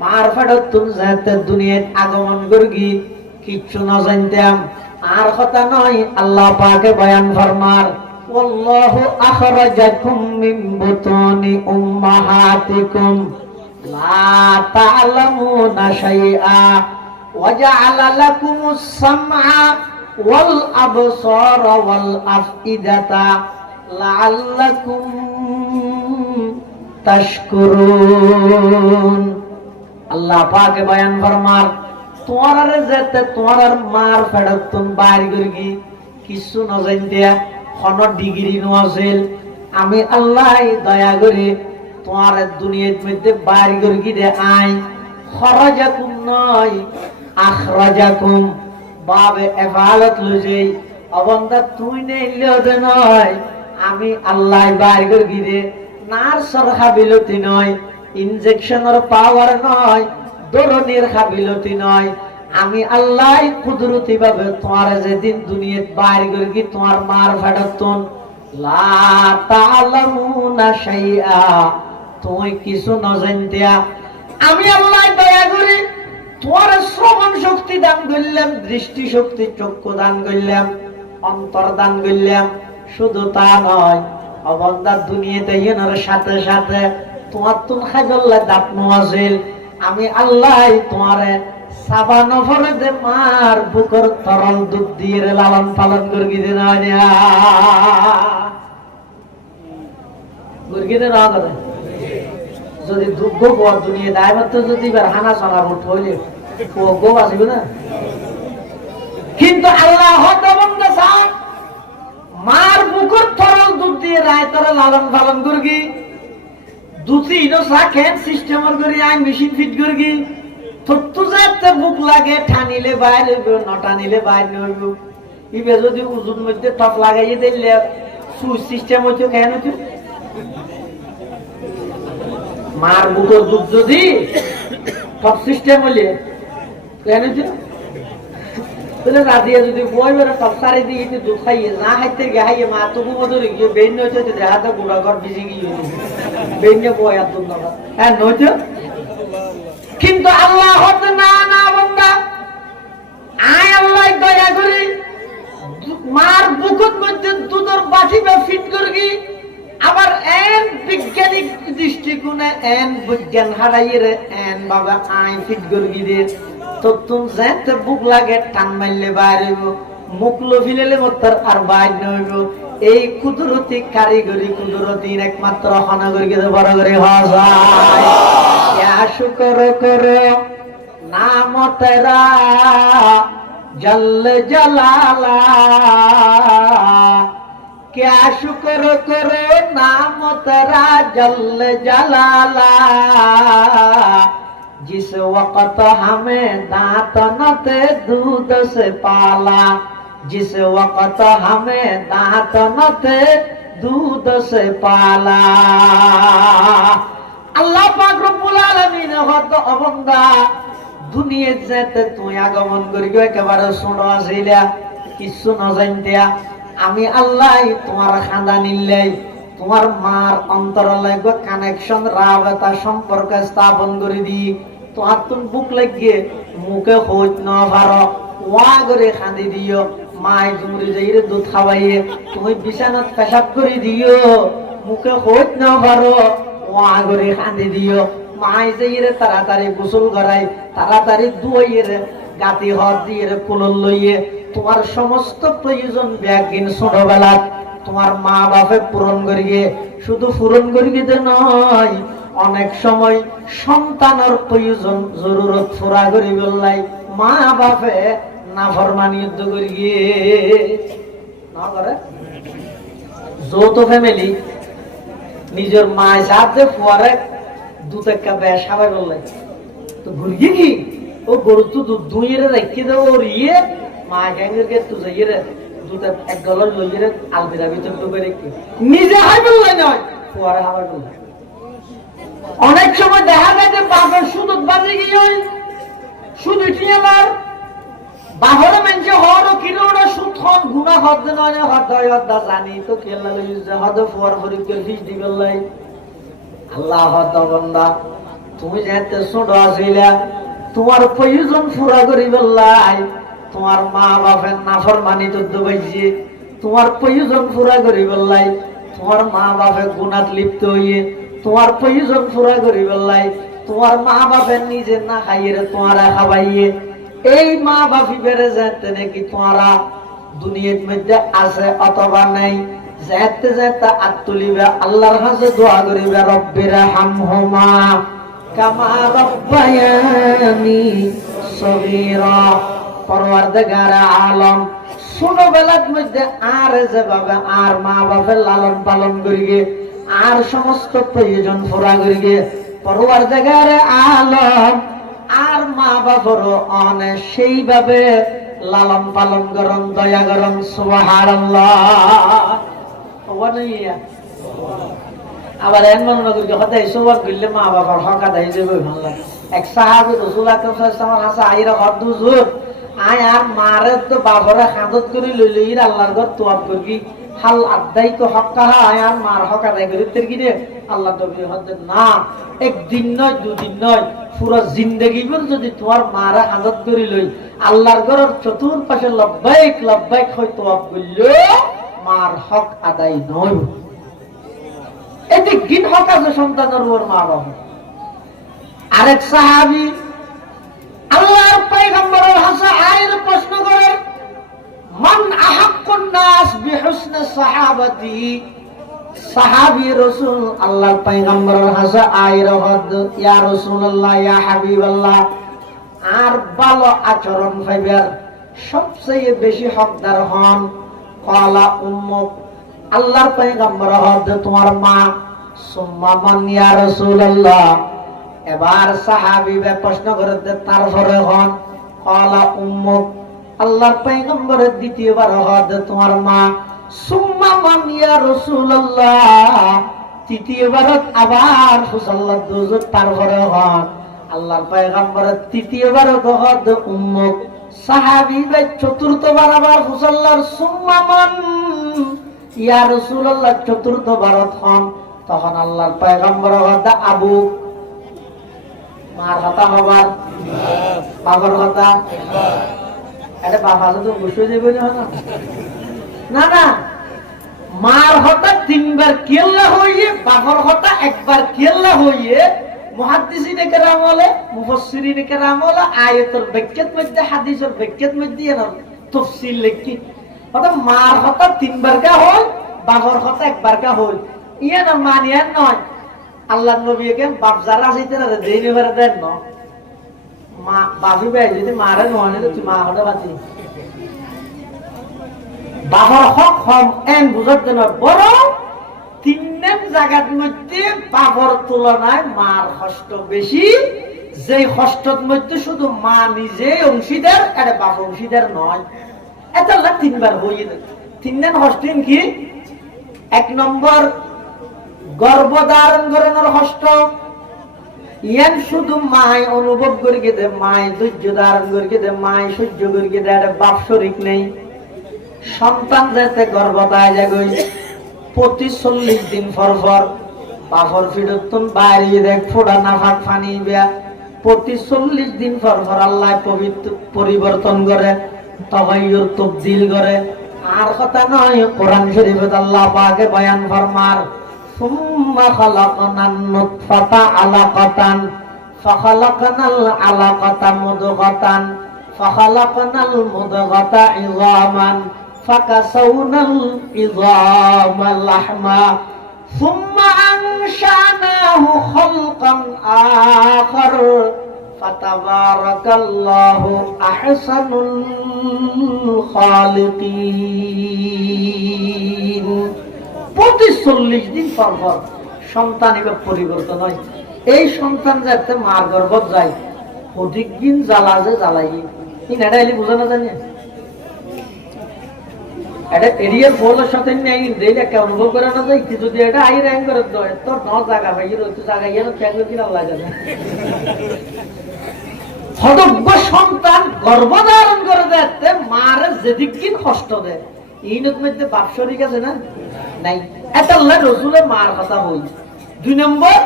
মার ফেরত তুম যাতে দুনিয়াত আগমন করগি কিচ্ছু না জানতাম আর কথা নয় আল্লাহ পাকে বয়ান ফরমার ওয়াল্লাহু আখরাজাকুম মিন বুতুনি উম্মাহাতিকুম লা তা'লামুনা শাইআ ওয়া জা'আলা লাকুমুস সামআ ওয়াল আবসারা ওয়াল আফইদাতা লাআল্লাকুম তাশকুরুন। আল্লাহ পাকে বয়ান ফরমার তোমার যেতে তোমার মার ফেরত তুম বাড়ি করগি কিছু না জানতিয়া কোন ডিগ্রি নছিল আমি আল্লাহ দয়া করে তোমার দুনিয়ার মধ্যে বাড়ি করগি দে আই খরাজাকুম নয় আখরাজাকুম বাবে এফালত লজেই অবন্দা তুই নেইলেও দে নয় আমি আল্লাহ বাড়ি করগি দে নার্সর হাবিলতি নয় ইনজেকশনের পাওয়ার নয় দরনের হাবিলতি নয় আমি আল্লাহ কুদরতি ভাবে তোমার যেদিন দুনিয়াত বাইর করগি তোমার মার ফেরতন লা তা'লামুনা শাইআ তুই কিছু না জানতিয়া আমি আল্লাহ দয়া করি তোমার শ্রবণ শক্তি দান করলাম দৃষ্টি শক্তি চক্ষু দান করলাম অন্তর দান করলাম শুধু তা নয় অবন্দা দুনিয়াতে এনার সাথে সাথে তোমার তুন খাইবল্লা দাঁত নোয়াছিল আমি আল্লাহ তোমারে সাবানো ভরে দে মার বুকর তরল দুধ দিয়ে লালন পালন করগি দে না গুরগি দে না করে যদি দুঃখ গোয়া দুনিয়া দায় মাত্র যদি হানা চলা ভোট হইলে ও গো আসবে না কিন্তু আল্লাহ হতবন্ধ সাহ মার বুকর তরল দুধ দিয়ে রায় তারা লালন পালন করগি দুধি ইনো সাখেন সিস্টেমর করি আই মেশিন ফিট করগি তত্তু যাতে বুক লাগে ঠানিলে বাইরে হইব ন টানিলে বাইরে হইব ইবে যদি উজুর মধ্যে টপ লাগাইয়ে দিলে সুইচ সিস্টেম হইতো কেন হইতো মার বুকর দুধ যদি টপ সিস্টেম হইলে কেন হইতো তাহলে রাধিয়া যদি বই বেড়ে টপ সারি দিয়ে দুধ খাইয়ে না খাইতে গিয়ে হাইয়ে মা তবু মধুর গিয়ে বেন্য হইতো দেহাতে গুড়া ঘর ভিজে গিয়ে বেন্য বই আর দুধ না হ্যাঁ নইতো কিন্তু আল্লাহ হতে না না বন্ধা আয় আল্লাহ দয়া করি মার বুকুর মধ্যে দুধের বাটি বা ফিট করগি আবার এন বিজ্ঞানিক দৃষ্টিকোণে এন বিজ্ঞান হারাইয়ে এন বাবা আয় ফিট করগি দে তো তুমি যেতে বুক লাগে টান মারলে বাইরে হইব মুখ লভিলে মতার আর বাইরে হইব এই কুদরতি কারিগরি কুদরতির একমাত্র হনাগরিকে বড় করে হওয়া যায় क्या शुक्र करो नाम तेरा जल जलाला क्या शुक्र करो नाम तेरा जल जलाला जिस वक्त हमें दांत न थे दूध से पाला जिस वक्त हमें दांत न थे दूध से पाला আল্লাহ পাক রব্বুল আলামিন হত অবন্দা দুনিয়াত যেতে তুই আগমন করিও একেবারে শুনো আসিলা কিছু না জানতিয়া আমি আল্লাহ তোমার খানদানিল্লাই তোমার মার অন্তরালে গো কানেকশন রাবতা সম্পর্ক স্থাপন করে দি তোমার তুমি বুক লাগিয়ে মুখে হইত না পারো ওয়া করে খান্দি দিও মাই জুমরি যাইরে দুধ খাওয়াইয়ে তুমি বিছানাত পেশাব করে দিও মুখে হইত না পারো ওয়া করে খান্দি দিও মাই যাইরে তাড়াতাড়ি গোসল করাই তাড়াতাড়ি দুইয়ে গাতি হাত দিয়ে কোলল লইয়ে তোমার সমস্ত প্রয়োজন ব্যাগিন ছোটবেলা তোমার মা বাপে পূরণ করিয়ে শুধু পূরণ করিয়ে দে নয় অনেক সময় সন্তানের প্রয়োজন জরুরত পুরা করি বললাই মা বাপে নাফরমানি যুদ্ধ করিয়ে না করে যৌথ ফ্যামিলি নিজের মায়ের সাথে পরে দুধ একটা বেশ হাবাই বললাই তো ঘুরিয়ে কি ও গরু তো দুধ দুইয়ে রেখে দেবো ওর ইয়ে মা গ্যাঙ্গের কে তু যাইয়ে দুধ এক ডলার লইয়ে আলবিরা ভিতর ডুবে রেখে নিজে হাই বললাই নয় পরে হাবাই বললাই অনেক সময় দেখা যায় যে বাপের সুদ বাজে গিয়ে সুদ উঠিয়ে আবার বাহরে মেনছে হরও কিলো ওরা সুদ হন গুণা হদ নয় হদ্দা জানি তো খেলা লইছে হদ ফর ফরি কে ফিস দিবেলাই আল্লাহ হদ বন্দা তুমি যেতে ছোট আছিলা তোমার প্রয়োজন পুরা করি বললাই তোমার মা বাপের নাফরমানি তো দবাইছে তোমার প্রয়োজন পুরা করি বললাই তোমার মা বাপে গুনাত লিপ্ত হইয়ে তোমার প্রয়োজন পুরা করি বললাই তোমার মা বাপের নিজে না খাইয়ে তোমারা খাবাইয়ে এই মা বাপি বেড়ে যেতে নাকি তোমারা দুনিয়ার মধ্যে আছে অথবা নাই যেতে যেতে আত তুলিবে আল্লাহর কাছে দোয়া করিবে রব্বির হামহুমা কামা রব্বায়ানি সগীরা পরওয়ারদিগার আলম ছোটবেলার মধ্যে আর যেভাবে আর মা বাপের লালন পালন করিগে আর সমস্ত প্রয়োজন পুরা করিগে পরওয়ারদিগার আলম আর মা বাপরও অনেক সেইভাবে লালন পালন করন দয়া করন সুবহানাল্লাহ। আবার এন মনে করি সদাই সবার করলে মা বাবার হক আদায় যাবে ভালো লাগে। এক সাহাবী রাসূল আকরাম সাল্লাল্লাহু আলাইহি ওয়াসাল্লাম হাসা আইরা হদ হুজুর আয় আর মারে তো বাবরে খাদত করি লইলে ইর আল্লাহর ঘর তোয়াব করি হাল আদায় তো হক কাহা আয় আর মার হক আদায় করি তের কি রে আল্লাহ নবী হদ না একদিন নয় দুদিন নয় পুরো জিন্দেগি ভর যদি তোমার মারা খাদত করি লই আল্লাহর ঘরের চতুর্পাশে লব্বাইক লব্বাইক হয় তোয়াব করলে মার হক আদায় নয়। এতে গিন হক আছে সন্তানের ওর মা বাবা। আরেক সাহাবী আল্লাহর পয়গম্বরের কাছে আয়ের প্রশ্ন করে মান আহাক্কুন নাস বিহুসনি সাহাবাতি সাহাবী রাসূল আল্লাহর পয়গম্বরের কাছে আয়ের হদ ইয়া রাসূলুল্লাহ ইয়া হাবিবাল্লাহ আর ভালো আচরণ পাইবার সবচেয়ে বেশি হকদার হন ক্বালা উম্মুক আল্লাহর পয়গম্বর হদ তোমার মা সুম্মা মান ইয়া রাসূলুল্লাহ এবার সাহাবী প্রশ্ন করে তারপরে হন ক্বালা উম্মুক আল্লাহর পয়গম্বরের দ্বিতীয়বার হদ তোমার মা সুম্মা মান ইয়া রাসূলুল্লাহ তৃতীয়বার আবার ফুসাল্লাত দুজুর তারপরে হন আল্লাহর পয়গম্বরের তৃতীয়বার হদ উম্মুক সাহাবী চতুর্থবার আবার ফুসাল্লার সুম্মা মান ইয়া রাসূলুল্লাহ চতুর্থবার হন তখন আল্লাহর পয়গম্বর হদ আবু মার কথা হবার বাবার কথা এটা বাবা তো বসে যাবে না না মার হতা তিনবার কেল্লা হইয়ে বাবার হতা একবার কেল্লা হইয়ে মুহাদ্দিসিনে কেরাম বলে মুফাসসিরিনে কেরাম বলে আয়াতের ব্যাখ্যার মধ্যে হাদিসের ব্যাখ্যার মধ্যে এর তাফসীর লিখি অর্থাৎ মার হতা তিনবার কা হয় বাবার হতা একবার কা হয় ইয়া না মানিয়া নয় আল্লাহ নবীকে বাপ যারা আছে তারা দেইনে করে দেন না মা বাবি ভাই যদি মারে নয় তো তুই মা হতে বাঁচি বাবার হক হম এন বুঝার জন্য বড় তিন জায়গার মধ্যে বাবার তুলনায় মার কষ্ট বেশি যে কষ্টের মধ্যে শুধু মা নিজে অংশীদার এটা বাপ অংশীদার নয় এটা তিনবার হয়ে তিন কষ্ট কি এক নম্বর গর্ভধারণ করানোর কষ্ট ইয়ান শুধু মায় অনুভব করি দে মায় ধৈর্য ধারণ করি দে মায় সহ্য করি দে এটা বাপ শরীক নেই সন্তান যাতে গর্ভতায় যাগই প্রতি 40 দিন পর পর বাপর ফিরতন বাইরে দেখ ফোড়া নাফাক ফানি বিয়া প্রতি 40 দিন পর পর আল্লাহ পবিত্র পরিবর্তন করে তাগায়ুর তবদিল করে আর কথা নয় কোরআন শরীফে আল্লাহ পাকে বয়ান ফরমার সুম্মা খালাকনান নুতফাতা আলাকাতান ফাখালাকনাল আলাকাতা মুদগাতান ফাখালাকনাল মুদগাতা ইযামান ফাকাসাউনাল ইযামা লাহমা সুম্মা আনশানাহু খালকান আখার ফাতাবারাকাল্লাহু আহসানুল খালিকিন প্রতি 40 দিন পর পর সন্তান এবার পরিবর্তন হয় এই সন্তান যাতে মার গর্ভ যায় অধিক দিন জ্বালা যে জ্বালাই এটা এলি বোঝানো জানি এটা এরিয়ার ফলের সাথে নেই দিলে কে অনুভব করে না যায় কি যদি এটা আই র্যাঙ্ক করে দেয় তোর ন জায়গা ভাই তো জায়গা ইয়ে ত্যাগ কিনা লাগে না হদব্য সন্তান গর্ভধারণ করে দেখতে মার যেদিক দিন কষ্ট দেয় এই মধ্যে বাপ শরীক আছে না নাই এটা আল্লাহ রসুলের মার কথা বলি 2 নম্বর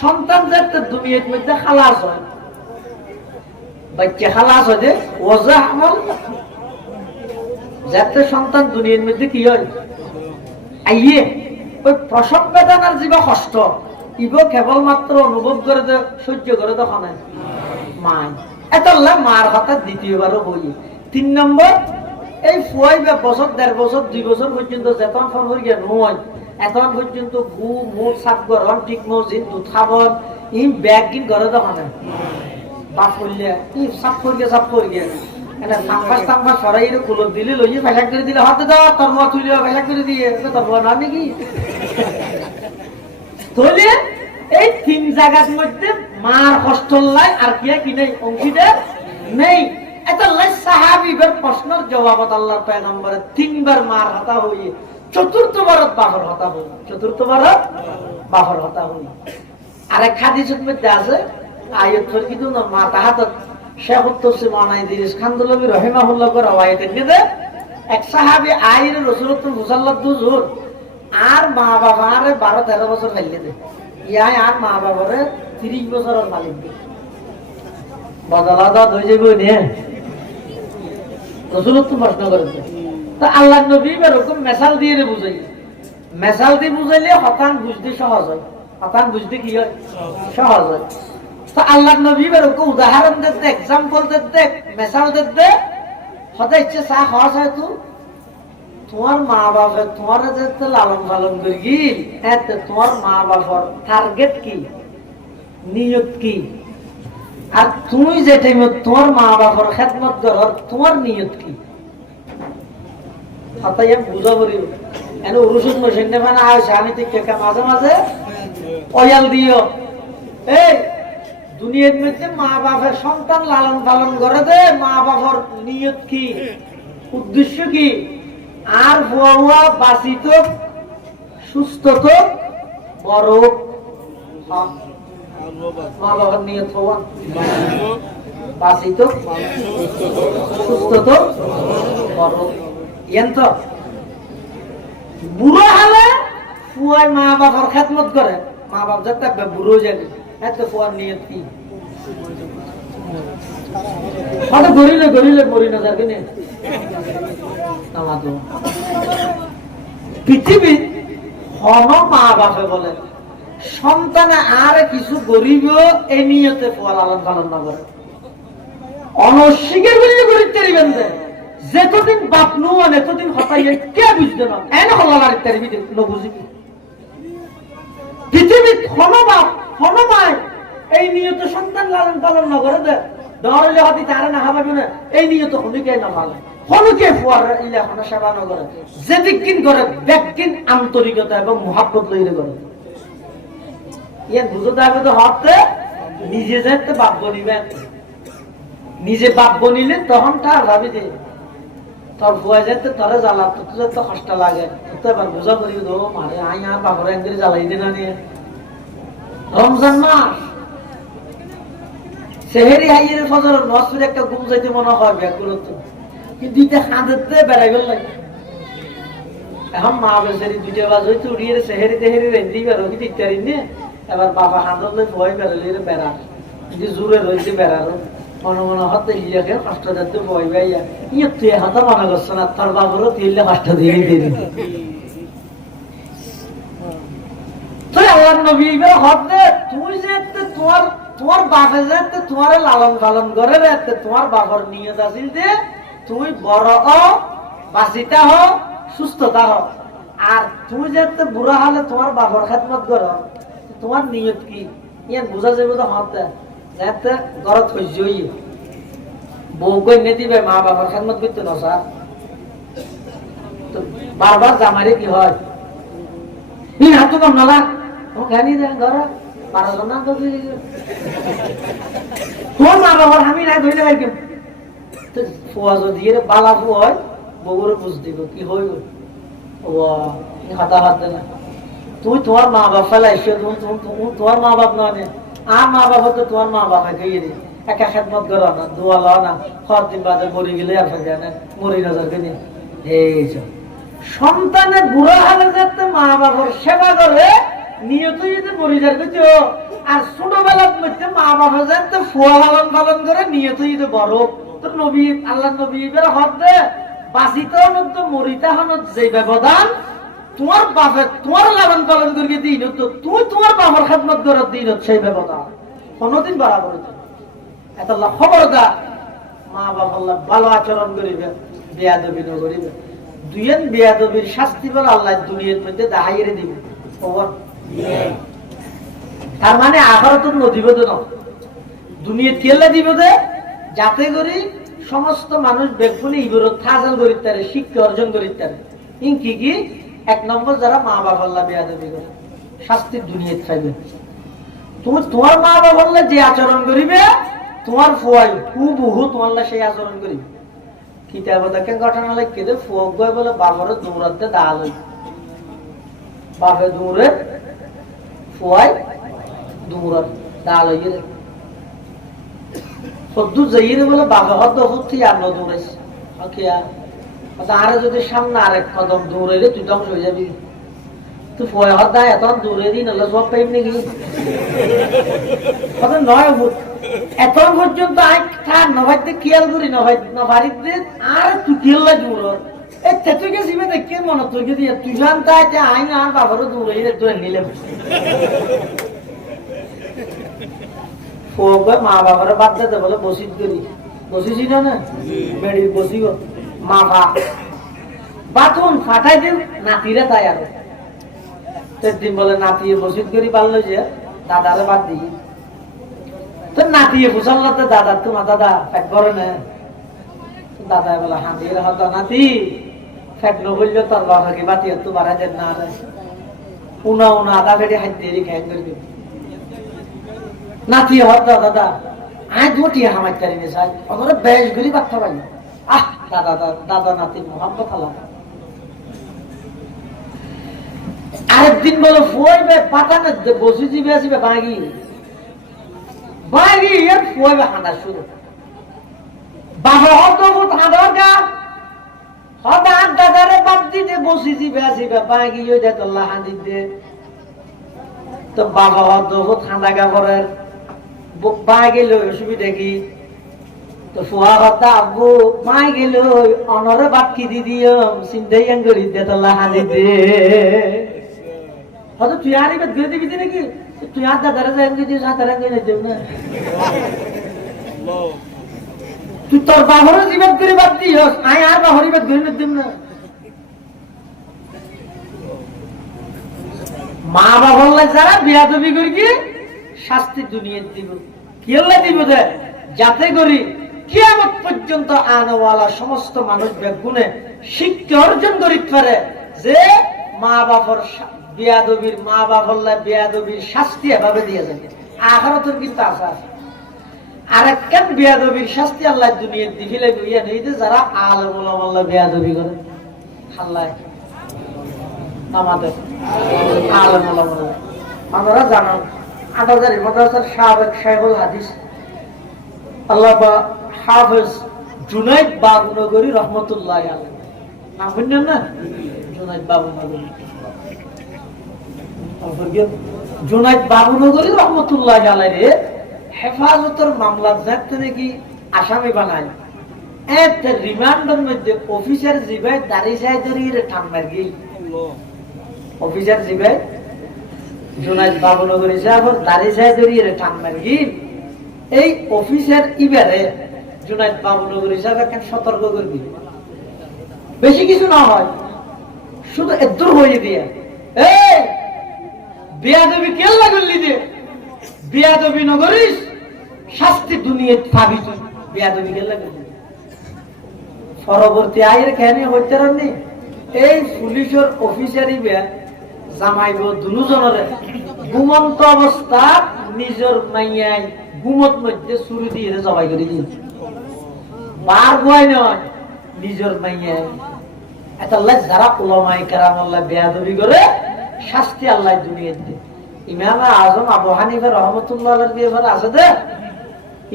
সন্তান যাতে দুনিয়ার মধ্যে খালাস হয়, বাচ্চা খালাস হয় যে ওজা আমল, যাতে সন্তান দুনিয়ার মধ্যে কি হয় আইয়ে ওই প্রসব বেদনার জীব কষ্ট ইব কেবলমাত্র অনুভব করে দে, সহ্য করে তখন মায় এত মার কথা দ্বিতীয়বারও বলি। 3 নম্বর, এই ফুয়াই বছর 1.5 বছর 2 বছর পর্যন্ত যেতন ফোন করি নয় এখন পর্যন্ত গু মুখ সাফ গরম ঠিক মসজিদ দুধ খাবর ই ব্যাগ কিন করে তখন বাপ করলে ই সাফ করিয়ে সাফ করিয়ে তাম্পাস সরাই কুলো দিলে লইয়ে ফেসাক করে দিলে হাতে দাও তরমা তুলিও ফেসাক করে দিয়ে তরমা না নাকি তাহলে এই 3 জায়গার মধ্যে মার কষ্ট লাই আর কি নেই অংশীদার নেই। এত সাহাবীদের প্রশ্নের জবাবত আল্লাহর পয়গম্বরের 3 বার মার হতা হই, 4th বারত বাহর হতা হই, 4th বারত বাহর হতা হই। আরেক হাদিসের মধ্যে আছে আয়াত ফর কিন্তু না মা তাহাত শেখ তফসির মাওলানা ইদ্রিস খানদুলবি রাহিমাহুল্লাহ এর রওয়ায়াত থেকে এক সাহাবী আইরে রাসূলুল্লাহ মুসাল্লাল্লাহু দুজুর আর মা বাবারে 12-13 বছর ফেললে দে ইয়াই আর মা বাবারে 30 বছরের মালিক দে বদলাদা হয়ে যাবে নে রাসূলুল্লাহ প্রশ্ন করেছে। তো আল্লাহর নবী এরকম মেসাল দিয়ে বুঝাই, মেসাল দিয়ে বুঝাইলে হতান বুঝতে সহজ হয়, হতান বুঝতে কি হয় সহজ হয়। তো আল্লাহর নবী এরকম উদাহরণ দিতে, এক্সাম্পল দিতে, মেসাল দিতে হতে ইচ্ছে চা সহজ হয়। তো তোমার মা বাবা তোমার যে লালন পালন করি গিল এতে তোমার মা বাবার টার্গেট কি, নিয়ত কি, আর তুমি যে টাইমে তোমার মা বাবার খেদমত করার তোমার নিয়ত কি বুঝা করি এনে উরুসুদ মেশিন নেবেন আমি ঠিক মাঝে মাঝে অয়াল দিও। এই দুনিয়ার মধ্যে মা বাবার সন্তান লালন পালন করে দে, মা বাবার নিয়ত কি, উদ্দেশ্য কি, আর বুয়া বাঁচিত সুস্থ তো বড় মা বাবার নিয়ত হওয়া বাঁচিত সুস্থ তো বড় এত বুড়ো হলে ফুয়ায় মা বাবার খেদমত করে, মা বাপ যাতে বুড়ো যাবে এত ফুয়ার নিয়ত কি গরিলে গরিলে মরি না যাবে না। পৃথিবীর হন মা বাপে বলে সন্তানে আর কিছু গরিব এই নিয়তে ফুয়া লালন পালন না করে অনস্বীকার করলে গরিব তেরিবেন যেতদিন বাপ নুন এতদিন হতাইয়ে কে বুঝতে না এন হলার তেরিবি নবুঝিবি। পৃথিবীর হন বাপ হন মায় এই নিয়তে সন্তান লালন পালন না করে দে ধরলে হতি তারা না হাবাবি না এই নিয়তে হনুকে না ভালো হনুকে ফুয়ার ইলাখানা সেবা না করে যেদিন করে ব্যক্তির আন্তরিকতা এবং মহাব্বত লইলে করে ইয়ার বুঝতে হবে তো হতে নিজে যেতে বাপ বনিবেন, নিজে বাপ বনিলে তখন তার ভাবি যে তোর ফুয়া যেতে তোরে জ্বালা তো তো কষ্ট লাগে তো এবার বোঝা করি দো মারে আই আর বাপরে একদিন জ্বালাই দিনা নিয়ে রমজান মাস সেহেরি হাইয়ের ফজর নসফির একটা ঘুম যাইতে মনে হয় ব্যাকুলত কিন্তু এটা হাঁদতে বেড়াই গেল লাগে এখন মা বেচারি 2টা বাজ হইতে উড়িয়ে সেহেরি তেহেরি রেন্দি বেরো কিন্তু ইত্যাদি নিয়ে এবার বাবা হাঁদলে ভয় বেড়ালে বেড়া কিন্তু জোরে রয়েছে বেড়ারো মনে মনে হতে ইয়াকে কষ্ট দিতে ভয় পাইয়া ইয়ে তুই হাতে মনে করছো না তোর বাবুরও তুই কষ্ট দিয়ে দিবি তুই আল্লাহর নবী হতে তুই যে তোমার তোমার বাপে যে তোমার লালন পালন করে তোমার বাবার নিয়ত আছিল যে তুমি বড় হও বাঁচিতা হও সুস্থতা হও আর তুমি যে বুড়া হলে তোমার বাবার খেদমত করো তোমার নিয়ত কি ইয়ার বোঝা যাবে তো হতে যাতে ঘরত হইজ বউ কই নে দিবে মা বাবার খেদমত করতে না স্যার বারবার জামাইরে কি হয় হাত কম নালা খানি দেয় ঘর 12 জন না তো তোমার মা বাবার আমি নাই ধরে রাখি ফুয়া যদি বালা ফুয়া হয় বউরে বুঝ দিব কি হইব ও হাতা হাত না তুই তোমার মা বাপ ফেলাইছো তোমার মা বাপ না আর মা বাবা তো তোমার মা বাবা গিয়ে রে একা খেদমত করো না দোয়া লো না 7 দিন বাদে মরি গেলে আর ফেলে না মরি নজর কিনে এই সন্তানে বুড়া হলে যাতে মা বাবার সেবা করে নিয়ত যদি পরিচার করছো আর ছোটবেলার মধ্যে মা বাবা যান তো ফুয়া লালন পালন করে নিয়ত যদি বড় তোর নবী আল্লাহ নবী বের হতে বাঁচিতে হনত মরিতে হনত যে ব্যবধান তোমার বাপের তোমার লালন পালন করিয়ে দিন তো তুই তোমার বাবার খেদমত করার দিন সেই ব্যবধান কোনদিন বরাবর এত খবরদার মা বাবা ভালো আচরণ করিবে বেয়াদবি ন করিবে দুইয়েন বেয়াদবির শাস্তি বলে আল্লাহ দুনিয়ার মধ্যে দাহাইয়ে দিবে তার মানে আখেরাত নদীব না দুনিয়া কেলে দিব দে যাতে করি সমস্ত মানুষ বেগুনি ইবরত হাসিল করিতে পারে শিক্ষা অর্জন করিতে পারে কি কি এক নম্বর যারা মা বাবা আল্লাহ বেয়াদবি করে শাস্তি দুনিয়াতে খাইবে তুমি তোমার মা বাবা বললে যে আচরণ করিবে তোমার ফুয়াই হুবহু তোমার সেই আচরণ করিবে কিতাব দেখে ঘটনা লিখে দে ফুয়া গয় বলে বাবার দৌড়াতে দাল বাপে দৌড়ে ফুয়াই দৌড়াত দাল হইয়ে সদ্দু যাইয়ে বলে বাবা হদ হচ্ছে আর ন দৌড়াইছে আরে যদি সামনে আরেক কদম দৌড়াইলে তুই ধ্বংস হয়ে যাবি তুই ফুয়া হদ দা এত দৌড়ে দিন হলে সব পাইম নাকি নয় এত পর্যন্ত নভাইতে খেয়াল করি নভারিতে আর তুই খেয়াল দৌড় তুই গেছি দেখে মনে তুই যদি তুই জানতে আইন আর বাবারও দৌড়াই তুই নিলে মা বাবার বাদ দিতে বলে বসিত করি বসিছি না বেড়ি বসি মা বাথুন ফাটাই দিন নাতিরে তাই আর দিন বলে নাতিয়ে বসিত করি পারলো যে দাদারে বাদ দিই তো নাতিয়ে বুঝাল্লাতে দাদা তোমার দাদা ফ্যাট করে না দাদা বলে হাতির হত নাতি ফ্যাট নবললে তোর বাবাকে বাতি তো বাড়া যায় না উনা উনা আদা ফেটে হাত দিয়ে খ্যাং করবি নাতি হত দাদা আয় দুটি হামাই তারি নে সাই ওরা বেশ গুলি বাচ্চা পাই দাদা দাদা নাতি মোহাম্মদ আল্লাহ আরেকদিন বলো ফুয়াইবে পাতা না বসে জিবে আসবে বাগি বাগি এর ফুয়াইবে হাঁটা শুরু বাবা হত হাঁটার গা হত আর দাদারে বাদ দিতে বসে জিবে আসবে বাগি ওই দেখ আল্লাহ হাঁদিতে তো বাবা হত ঠান্ডা কাপড়ের বাই গেল অসুবিধা কি তো ফুয়া কথা আব্বু মাই গেল অনরে বাকি দি দিও চিন্তাই করি দে তো হাঁদিতে হয়তো তুই আর এবার ঘুরে দিবি নাকি তুই আর দাদারা যাই দিস হাতারা গিয়ে দেব না তুই তোর বাবর জীবন করে বাদ দিস আয় আর বাবর এবার ঘুরে দেব না মা বাবার যারা বিয়াদবি করি কি শাস্তি দুনিয়া দিব কেলে দিব দে যাতে করি কিয়ামত পর্যন্ত আনওয়ালা সমস্ত মানুষ বেগুনে শিক্ষা অর্জন করিতে পারে যে মা বাবার বিয়াদবির মা বাবার বিয়াদবির শাস্তি এভাবে দিয়ে যাবে আখিরাতের কিন্তু আশা আছে আরেকখান বিয়াদবির শাস্তি আল্লাহ দুনিয়ার দিলে বুঝিয়ে নেই যে যারা আলেম ওলামা বিয়াদবি করে আল্লাহ আমাদের আলেম ওলামা আপনারা জানান ৮০০০ মাদ্রাসার সাবেক শাইখুল হাদিস আল্লাহ হাফেজ জুনাইদ বাবুনগরী রহমতুল্লাহ আলাইহি নাম শুনছেন না জুনাইদ বাবুনগরী জুনাইদ বাবুনগরী রহমতুল্লাহ আলাইহি হেফাজতের মামলা যাতে নাকি আসামি বানায় এত রিমান্ডের মধ্যে অফিসার জিবাই দাড়ি সাইদরির ঠান্ডার গিল অফিসার জিবাই জুনাইদ বাবুনগরী সাহেব দাড়ি সাইদরির ঠান্ডার গিল এই অফিসার ইবারে জুনাইদ বাবুনগরী সাহেব এখন সতর্ক করবি বেশি কিছু না হয় শুধু এদুর হয়ে দিয়ে এই বিয়াদবি কেল্লা করলি যে বিয়াদবি নগরিস শাস্তি দুনিয়া পাবি তুই বিয়াদবি কেল্লা করলি পরবর্তী আয়ের খেয়ানি হইতে রাননি এই পুলিশের অফিসারই জামাইব দুজনের ঘুমন্ত অবস্থা নিজের মাইয়াই ঘুমত মধ্যে চুরি দিয়ে জবাই করে দিন বার বয় নয় নিজের মাইয়াই এটা যারা উলামায়ে কেরাম আল্লাহ বেয়াদবি করে শাস্তি আল্লাহ দুনিয়া দিয়ে ইমাম আজম আবু হানিফা রহমতুল্লাহ আলাইহি ব্যাপারে আছে দে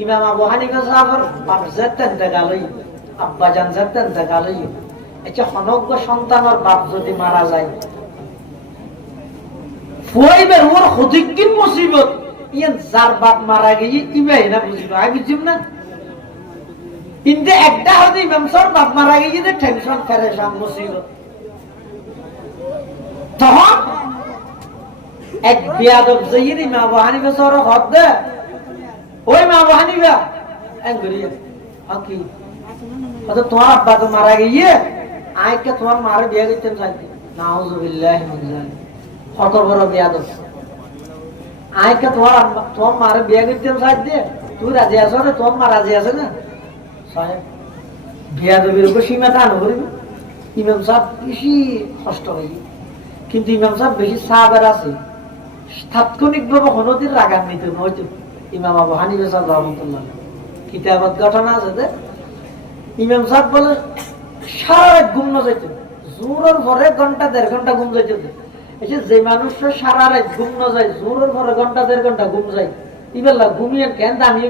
ইমাম আবু হানিফা সাহেবের বাপ জাতেন দেখালই আব্বা জান জাতেন দেখালই এটা হনজ্ঞ সন্তানের বাপ যদি মারা যায় ফুয়াইবার ওর হদিকিন মুসিবত ইয়ান যার বাপ মারা গিয়ে ইবাই না বুঝিব আমি বুঝিম না কিন্তু একটা হতে ইমাম সাহেব বাপ মারা গিয়ে যে টেনশন পেরেশান মুসিবত তখন এক বিয়াদব যাইয়ে ইমাম আবু হানিফা সর হদ দে ওই ইমাম আবু হানিফা এঙ্গরিয়া আকি তো তোমার আব্বা তো মারা গিয়ে আইকে তোমার মারে বিয়ে করতেন চাইতে নাউজুবিল্লাহি মিন যালিক কত বড় বিয়াদব আইকে তোমার মারে বিয়ে করতেন চাইতে তুই রাজি আছো না তোমার মা রাজি আছে না সাহেব বিয়াদবের উপর সীমা টানো করিবি ইমাম সাহেব বেশি কষ্ট হয়ে কিন্তু ইমাম সাহেব বেশি সাহাবের আছে তাৎক্ষণিকভাবে কোনোদিন রাগান্বিত হয়তো ইমাম আবু হানিফা সাহেব রহমতুল্লাহ কিতাবত ঘটনা আছে যে ইমাম সাহেব বলে সারা রাত ঘুম না যাইতো জোরের পরে ঘন্টা দেড় ঘন্টা ঘুম যাইতো যে মানুষটা সারা রাত ঘুম না যায় জোরের পরে ঘন্টা দেড় ঘন্টা ঘুম যায় ইবেলা ঘুমিয়ে কেন দামি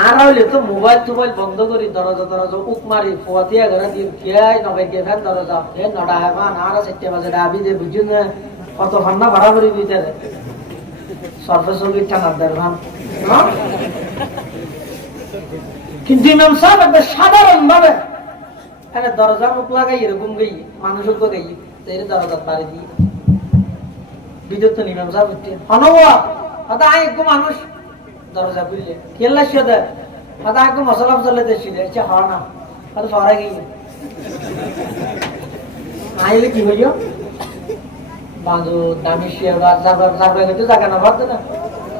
আর হইলে তো মোবাইল টোবাইল বন্ধ করি দরজা উক মারি ফোয়াতিয়া ঘরে দিয়ে খেয়াই নবাই কে ফেন দরজা ফের নটা হেমান আর 4 বাজে ডাবি দিয়ে বুঝুন কত ফান্না বাড়াবাড়ি ভিতরে সরফে সঙ্গীত টানার ভান কিন্তু ইমাম সাহেব একবার সাধারণ ভাবে এখানে দরজা মুখ লাগাই এরকম গই মানুষ গাই দরজা পাড়ি দিয়ে বিদ্যুৎ তো ইমাম সাহেব হনবা হয়তো আই একটু মানুষ দরজা খুললে কেল্লা শুয়ে হয়তো আগে মশলা ফসলা শুয়ে দেয় হওয়া না হয়তো ফরা গিয়ে আইলে কি হইল বাঁধু দামি শুয়ে বা যাবার কিন্তু জায়গা না ভাবতে না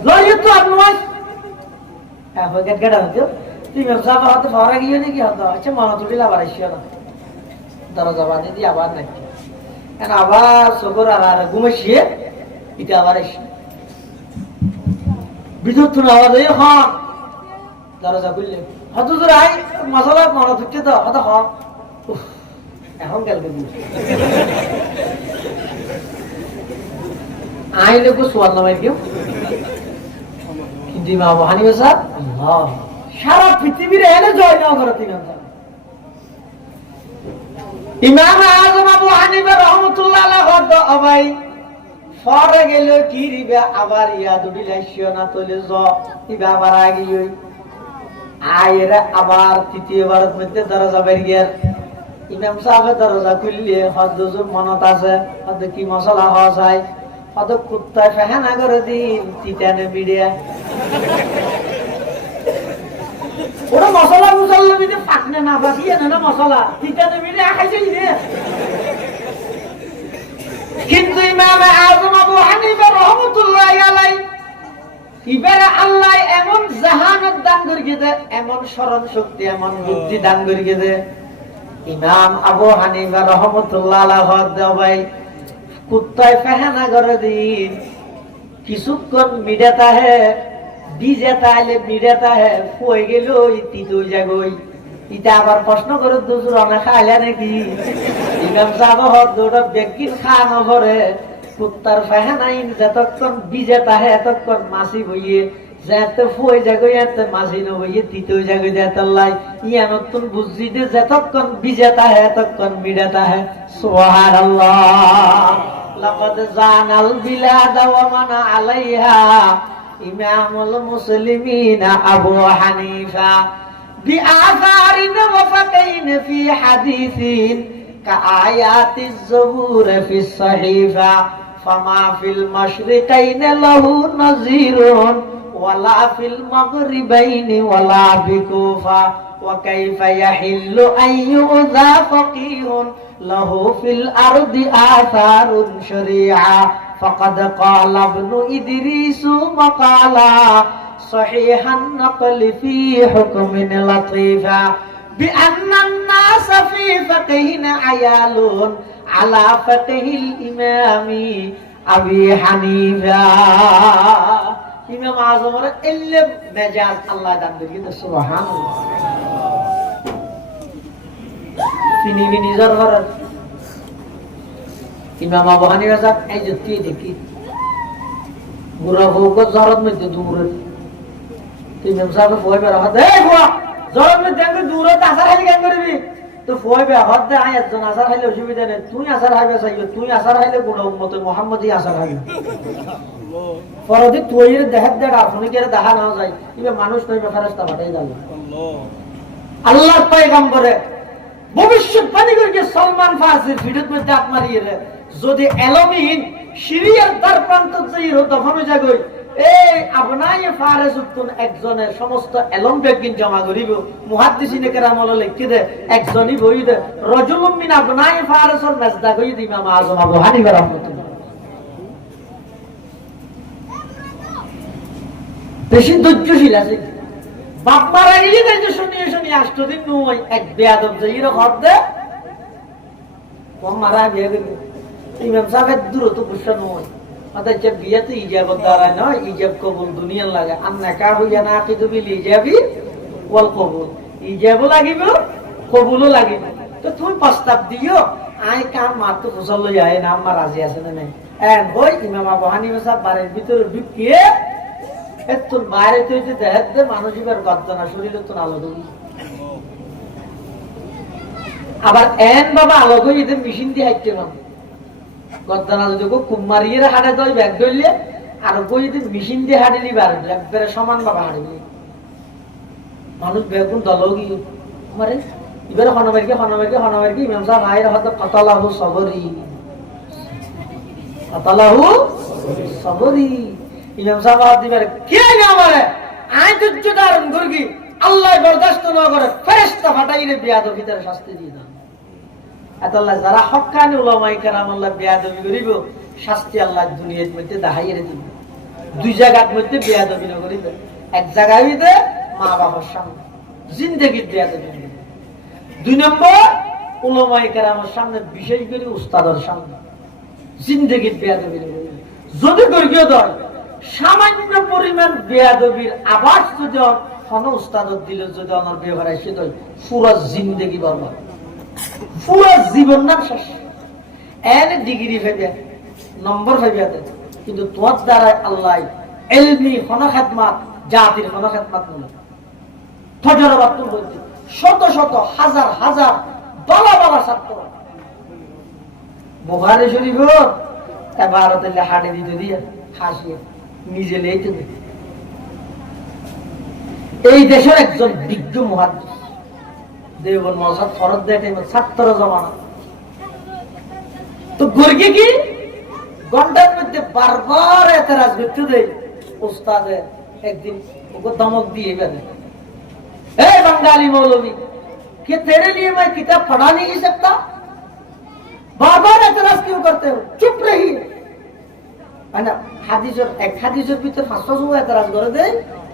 লইয়ে তো আপনি হ্যাঁ হয়ে গেট গেটা হতো ইমাম সাহেব হয়তো ফরা গিয়ে নাকি হতো আচ্ছা মনে তুলিল আবার আসিও না দরজা বাঁধে দিয়ে আবার নাকি আবার সবর আর ঘুমে শুয়ে এটা আবার এসে বিদ্যুৎ আওয়াজ হয়ে হন দরজা খুললে হয়তো তোর আই মশলা মনে ধরছে তো হয়তো হ এখন গেল আইলে কো সোয়াল নামাই দিও কিন্তু ইমাম আবু হানিফা সাহেব সারা পৃথিবীর এনে জয় নাও করে তিন ইমাম আযম আবু হানিফা রাহমাতুল্লাহ আলাইহি ভাই ফরে গেল কি রিবে আবার ইয়া দুটি লাইছিও না তলে জ ইবা আবার আগি হই আইরা আবার তৃতীয়বারের মধ্যে দরজা বের গিয়ার ইমাম সাহেব দরজা খুললে হদ্দুজুর মনত আছে হদ কি মশলা হওয়া যায় হদ কুত্তা ফেহানা করে দিন তিতানে মিডিয়া ওরা মশলা মুসল্লা দিতে ফাটনে না বাসিয়ে না মশলা তিতানে মিডিয়া খাইছেই রে কিন্তু ইমাম আযম আবু হানিফা রাহমাতুল্লাহি আলাইহি ইবারে আল্লাহ এমন জাহানত দান করিয়ে দে এমন স্মরণ শক্তি এমন বুদ্ধি দান করিয়ে দে ইমাম আবু হানিফা রাহমাতুল্লাহি আলাইহি ভাই কুত্তায় ফেহানা করে দিন কিছুক্ষণ মিডাতা হে বিজেতা আইলে মিডাতা হে ফুয়ে গেল তিতো জাগই ইটা আবার প্রশ্ন করে দুজুর অনেক খাইলে নাকি ইমাম সাহেব হদ্দুর ব্যক্তির খানো ভরে কুত্তার ফেহানাইন যতক্ষণ বিজেতা হে এতক্ষণ মাসি বইয়ে যেতে ফুয়ে জাগই এতে মাসি নবইয়ে তিতো জাগই দেতাল্লাই ইয়া নতুন বুঝছি যে যতক্ষণ বিজেতা হে এতক্ষণ মিডাতা হে সুবহানাল্লাহ লাকাদ জানাল বিলাদ ওয়া মান আলাইহা ইমামুল মুসলিমিন আবু হানিফা بآثار وفقين في حديث كآيات الزبور في الصحيفة فما في المشرقين له نظير ولا في المغربين ولا بكوفة وكيف يحل أن يؤذى فقيه له في الأرض آثار شريعة فقد قال ابن إدريس مقالا صحيح النقل في حكم لطيفة بأن الناس في فقه عيال على فقه الإمام أبي حنيفة إمام أعظم إلا مجاز الله دان درجة سبحان الله فيني بني زرغر إمام أبو حنيفة صاحب أجتي دكي غرفه کو ضرورت میں دور ইমাম সাহেব ফয় বের হতে এই গোয়া জরব মে দেন দূর আছে আসা খালি কেন করবি তো ফুয়াইবে হদ্দে আয় একজন আসার খাইলে অসুবিধা নেই, তুই আসার খাইবে চাইবে, তুই আসার খাইলে গুণ উম্মতে মুহাম্মদই আসার খাইবে। পরদি তুই দেখাত দেখ আপনি কে দেখা না যায়, ইবে মানুষ নইবে ফেরেশতা পাঠাই দাও। আল্লাহর পয়গম্বরে ভবিষ্যৎবাণী করে সালমান ফারসির ভিডিওর মধ্যে আপনার ইয়ে যদি এলমিন সিরিয়ার দ্বার প্রান্ত যাই তখন জাগই এই আপনাই ফারেস উত্তন একজনের সমস্ত এলম বেগিন জমা করিব মুহাদ্দিসিনে কেরাম হলো লিখি দে একজনই বই দে রাজুলুম মিন আপনাই ফারেসর মেজদা কই দি ইমাম আযম আবু হানিফা রাহমাতুল্লাহ। বেশি ধৈর্যশীল আছে বাপ মারা গেলে তাই যে শুনিয়ে শুনিয়ে আষ্টদিন নয় এক বেয়াদব যে এরকম হদ্দে কম মারা বিয়ে করবে ইমাম সাহেবের দূরত্ব বুঝা নয় অর্থাৎ যে বিয়েতে ইজাবত দ্বারা নয় ইজাব কবুল দুনিয়ার লাগে আন্না কা হইয়া না কিন্তু বিল ইজাবি ওয়াল কবুল ইজাবও লাগিব কবুলও লাগিব। তো তুমি প্রস্তাব দিও আই কাম মাত্র ফসল লই আয় না আমার রাজি আছে না নাই এন ওই ইমাম আবু হানিফা সাহেব বাড়ির ভিতরে ঢুকিয়ে এত বাইরে তৈরি দেখাত দে মানুষ এবার গদ্দানা শরীরে তো আলো দেবো আবার এন বাবা আলো কই এদের মেশিন দিয়ে হাইতে না গদ্দানা যদি কুমারিয়ে হাঁটে তো ব্যাগ ধরলে আর কই যদি মেশিন দিয়ে হাঁটে নিবার একবারে সমান বাবা হাঁটবে মানুষ বেগুন দলও গিয়ে আমারে এবারে হনমার্কে ইমাম সাহেব আয়ের হয়তো কতালাহু সবরি ইমাম সাহেব দিবার কে আমারে আয় তুচ্ছ ধারণ করবি আল্লাহ বরদাস্ত না করে ফেরেশতা ফাটাইলে বেয়াদবি তার শাস্তি দিয়ে দাও। আল্লাহ যারা হক্কানি উলামায়ে কেরাম আল্লাহ বেয়াদবি করিব শাস্তি আল্লাহ দুনিয়ার মধ্যে দেখাইয়ে দিব। দুই জায়গার মধ্যে বেয়াদবি না করিবে এক জায়গায় হইতে মা বাবার সামনে জিন্দেগির বেয়াদবি দুই নম্বর উলামায়ে কেরামের সামনে বিশেষ করে উস্তাদের সামনে জিন্দেগির বেয়াদবি যদি গর্গীয় দল সামান্য পরিমাণ বেয়াদবির আভাস যদি কোন উস্তাদত দিল যদি আমার ব্যবহার আসে তো পুরো জিন্দেগি বরবাদ পুরো জীবন না শেষ এন ডিগ্রি ফেবে নম্বর ফেবে কিন্তু তোমার দ্বারা আল্লাহ এলমি খনখাতমাত জাতির খনখাতমাত নয় ফজরবাদ তো বলতে শত শত হাজার হাজার বালা বালা ছাত্র বুখারী শরীফ ভারতে হাটে দিতে দিয়ে হাসিয়ে নিজে লেইতে এই দেশের একজন বিজ্ঞ মুহাদ্দিস দেওবন্দ মওলানা ফরজ দেয় ছাত্র জমানা তো গর্গে কি গন্ডার মধ্যে বারবার এতরাজ করতে দেয় উস্তাদে একদিন ওকে ধমক দিয়ে গেলে ए बंगाली मौलवी कि तेरे लिए मैं किताब पढ़ा नहीं सकता बार बार एतराज क्यों करते हो चुप रहिए है ना हादिसर भीतर 500 हुआ एतराज कर दे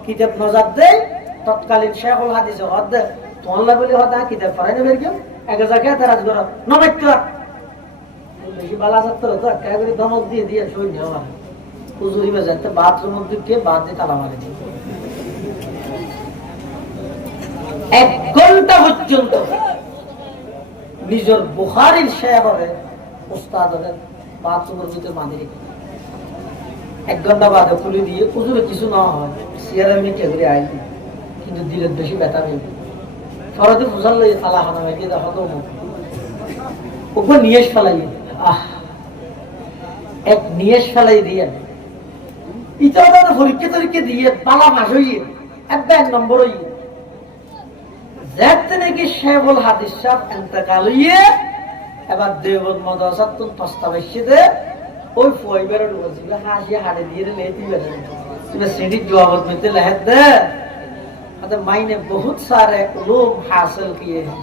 किताब नजर दे तत्कालीन शेखुल हादिस हद তোমরা বলি হদা কিতাব পড়াই না বের কেউ এক জায়গায় এতরাজ করো নবাইত্য বেশি বালা ছাত্র তো কায় করে ধমক দিয়ে দিয়ে সই নেওয়া হুজুরি বাজাতে বাথরুম দিকে বাদ দিয়ে তালা মারে এক ঘন্টা পর্যন্ত নিজের বুখারীর শেখরে উস্তাদের বাথরুমের ভিতরে বাঁধে রেখে এক ঘন্টা বাদে খুলে দিয়ে হুজুরে কিছু না হয় সিয়ারের মিটে ঘুরে আই কিন্তু দিলের বেশি ব্যথা পেয়ে ফরদে ফুসাল লই ফালা হানা মেয়ে দেখো তো ওপর নিয়েশ ফেলাই এক নিয়েশ ফেলাই দিয়ে ইটা পরীক্ষা দিয়ে পালা মাস হইয়ে এক নম্বর হইয়ে দেখতে নাকি শেখুল হাদিস সাহেব ইন্তেকাল হইয়ে এবার দেওবন্দ মাদ্রাসাত প্রস্তাব এসেছে ওই ফয়বের ওয়াজিব হাসি হাড়ে দিয়ে লেতি বেরে তুমি সিডি জবাব দিতে লহত দে तो मैंने बहुत सारे उलूम हासिल किए हैं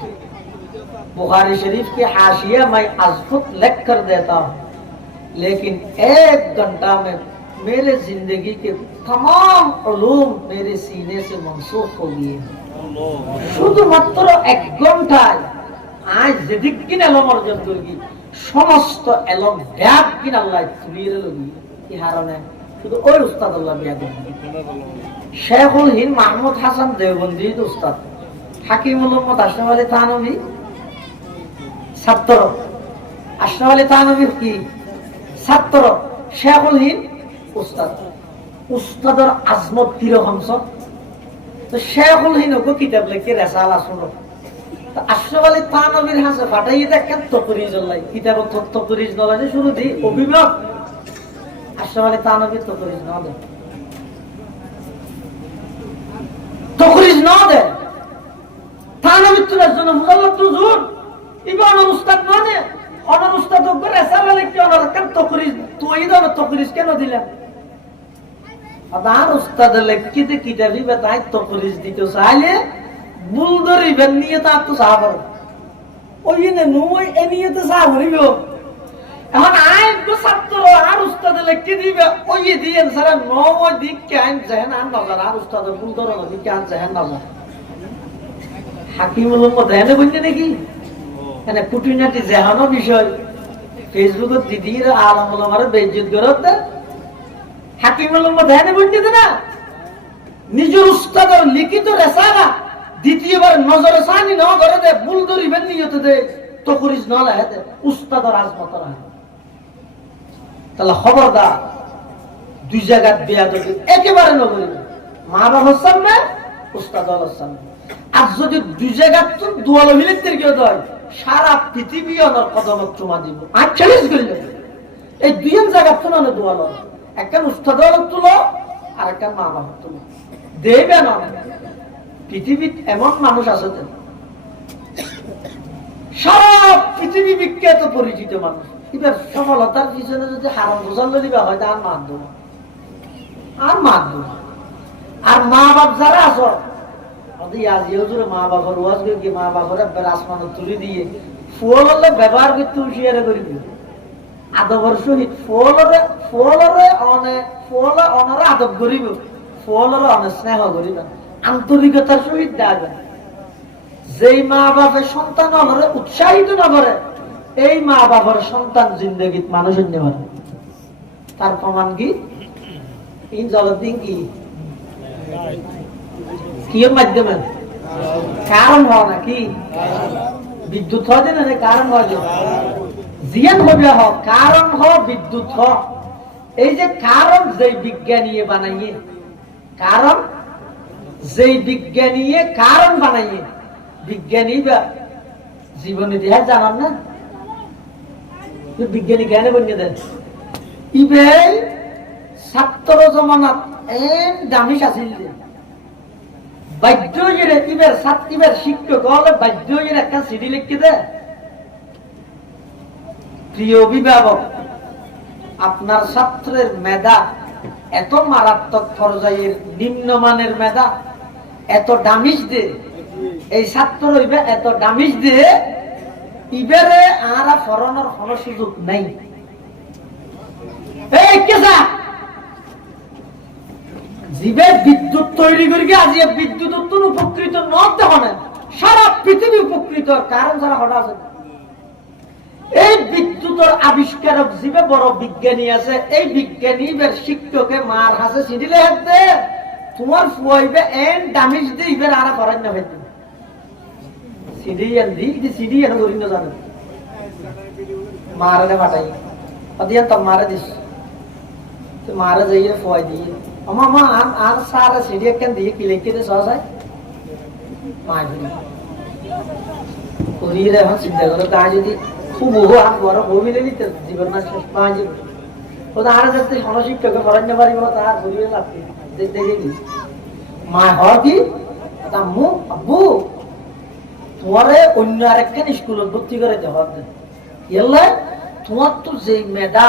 बुखारी शरीफ के हाशिया मैं आज खुद लिख कर देता हूँ लेकिन एक घंटा में मेरे जिंदगी के तमाम उलूम मेरे सीने से मनसूख हो गए শুধুমাত্র এক ঘন্টায় আজ যেদিক কিনা এলম অর্জন করবি সমস্ত এলম ব্যাগ কিনা আল্লাহ তুলিয়ে লবি কি হারানে শুধু ওই উস্তাদ আল্লাহ ব্যাগ শেখুল হিন্দ মাহমুদ হাসান দেওবন্দি উস্তাদ হাকিমুল উম্মত আশরাফ আলী থানভী ছাত্র আশরাফ আলী থানভী কি ছাত্র শেখুল হিন্দ উস্তাদ উস্তাদের আজমত কিরকম সব তো শেখুল হিন্দকে কিতাব লিখে রেসালা শুনো আশরাফ আলী থানভীর হাসে ফাটাই দেখেন তকরিজ আল্লাহ কিতাব তকরিজ নলাজে শুরু দি অভিভাবক আশরাফ আলী থানভীর তকরিজ না দেয় তকরিজ না দেয় থানভীর তোলার জন্য মুজাল্লাদ তুজুর ইবা অনার উস্তাদ মানে অনার উস্তাদ করে এসালা লিখতে অনার কেন তকরিজ তুই দাও তকরিজ কেন দিলেন আর উস্তাদ লিখতে কিতাবই বেতাই তকরিজ দিতে চাইলে বুলদরি বেন নিয়ে তার তো সাহাবার ওই নে নই এ নিয়ে তো সাহাবরিব এখন আয় গো ছাত্র আর উস্তাদ লিখতে দিবে ওই দিয়ে সারা নয় দিক কেন জাহেন আর নজর আর উস্তাদ বুলদর দিক কেন জাহেন নজর হাকিমুল উম্মত হেনে বলতে নাকি এনে কুটুনাটি জাহানো বিষয় ফেসবুকত দিদির আলমুল আমারে বেইজ্জত করতে হাকিমুল উম্মত হেনে বলতে না নিজের উস্তাদের লিখিত রেসালা দ্বিতীয়বার নজরে সানি ন করে দে বুলদরি বেন নিয়তে দে তকরিজ ন লাহে দে উস্তাদের আজমত না তাহলে খবরদার দুই জায়গা বেয়াদবি একেবারে ন করিবে মা বাবার সামনে উস্তাদের সামনে আর যদি দুই জায়গা দুয়ালো মিলিতের কেউ দেয় সারা পৃথিবী ওনার কদমত চুমা দিব আর চ্যালেঞ্জ করিল এই দুই জায়গা তো না দুয়ালো একটা উস্তাদের তুলো আর একটা মা বাবার তুলো দেবে না পৃথিবীত এমন মানুষ আছে সারা পৃথিবী বিখ্যাত পরিচিত মানুষ এবার সফলতার পিছনে যদি হারাম বোঝাল দিবা হয় আর মার দেব আর মার দেব আর মা বাপ যারা আছো মা বাবার ওয়াজ কি মা বাবার আসমান তুলে দিয়ে ফুল হলে ব্যবহার করতে হুঁশিয়ারে করে দিবে আদবর সহিত ফুল অনারে আদব করিব ফুলের অনেক স্নেহ করিব আন্তরিকতার সহিত দেওয়া যায় যেই মা বাপের সন্তান অনরে উৎসাহিত না করে এই মা বাবার সন্তান জিন্দগিত মানুষ হইতে পারে তার প্রমাণ কি এই জগৎদিন কি কিয়ের মাধ্যমে কারণ হওয়া না কি বিদ্যুৎ হয় না কারণ হয় জিয়ান হবে হোক কারণ হ বিদ্যুৎ হ এই যে কারণ যেই বিজ্ঞানী বানাইয়ে কারণ যেই বিজ্ঞানী কারণ বানাইয়ে বিজ্ঞানী বা জীবন ইতিহাস জানান না বিজ্ঞানী জ্ঞানে বনিয়ে দেন ইবে ছাত্র জমানাত এন দামিস আছিল বাধ্য এবার শিক্ষক হলে বাধ্য একটা চিঠি লিখতে দে প্রিয় অভিভাবক আপনার ছাত্রের মেধা এত মারাত্মক পর্যায়ের নিম্নমানের মেধা এত দামিস দে এই ছাত্র হইবে এত দামিস দে ইবারে আর ফরনের কোন সুযোগ নাই এই কেসা জীবে বিদ্যুৎ তৈরি করি আজি বিদ্যুৎ উত্তর উপকৃত নতে হনে সারা পৃথিবী উপকৃত কারণ যারা হঠাৎ আছে এই বিদ্যুতের আবিষ্কারক জীবে বড় বিজ্ঞানী আছে এই বিজ্ঞানী শিক্ষকে মার হাসে সিডিলে হাতে তোমার ফুয়াইবে এন দামিজ দি ইবের আরা করাই না হইতে সিডিয়ান দি সিডিয়ান করি না জানো মারলে পাঠাই অদিয়া তো মারা দিস তো মারা যাইয়ে ফুয়াই দিয়ে আমা আর সারা সিডিয়া কেন দিয়ে কি লিখতে দে সহসায় মারি করিয়ে এখন চিন্তা করো তা যদি খুব আর বড় ভূমিলে নিতে জীবন না শেষ পাঁচ ও তো আর যাতে সনশিক্ষকে পড়াইতে পারিব তার ঘুরিয়ে লাগবে দেখে দিই মা হয় কি আম্মু আব্বু তোমারে অন্য আরেকখান স্কুলে ভর্তি করে দেওয়া হবে এলে তোমার তো যেই মেধা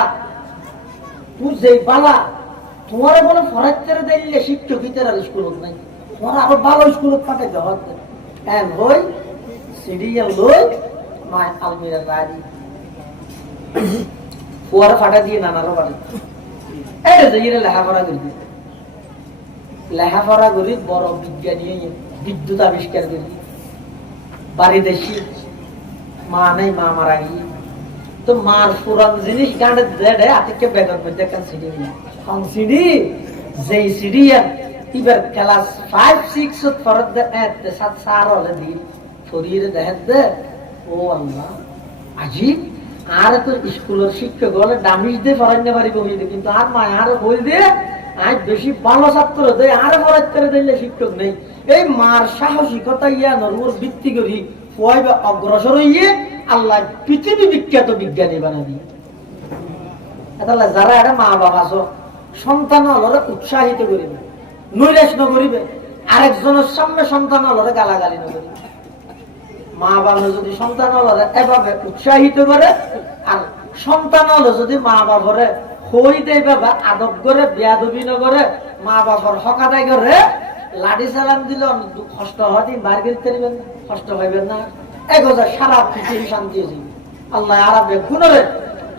তুই যেই বালা তোমারে বলে পড়াইতে দিলে শিক্ষকিতের আর স্কুলত নাই তোমার আরো ভালো স্কুলত পাঠাই দেওয়া হবে হ্যাঁ হই সিডিএল লই মা আলমিরা রাজি ফুয়ার ফাটা দিয়ে নানারও বাড়ি এটা যে লেখাপড়া করি লেখাপড়া করি বড় বিজ্ঞানী বিদ্যুৎ আবিষ্কার করি বাড়ি দেশি মা নেই মা মারা গিয়ে তো মার পুরান জিনিস গাঁড়ে দেড়ে আতিকে বেগর মধ্যে একটা সিডি নিলাম সিডি যেই সিডি এবার ক্লাস 5-6 ফরত দে সাত সার হলে দি শরীরে দেখেন দে ও আল্লাহ আজিব আর তো স্কুলের শিক্ষক হলে দামিস দিয়ে পড়াইতে পারিব হইলে কিন্তু আর মা আর বই দিয়ে আজ বেশি ভালো ছাত্র দেয় আর পড়াইতে দিলে শিক্ষক নেই এই মার সাহসিকতা ইয়ানোর উপর ভিত্তি করি কয়বে অগ্রসর হইয়ে আল্লাহ পৃথিবী বিখ্যাত বিজ্ঞানী বানাবি। তাহলে যারা এটা মা বাবা আছো সন্তান হলরে উৎসাহিত করিবে, নৈরাশ নকরিবে, আরেকজনের সামনে সন্তান হলরে গালাগালি নকরিবে। মা বাবা যদি সন্তান হলরে এভাবে উৎসাহিত করে, আর সন্তান হলো যদি মা বাবারে হই দেয় বাবা আদব করে বেয়াদবি নগরে মা বাবার হক আদায় করে লাঠি চালান দিল কষ্ট হটি বার করতে পারবেন না, কষ্ট পাইবেন না, এক সারা পৃথিবী শান্তি আছে। আল্লাহ আরবে গুণরে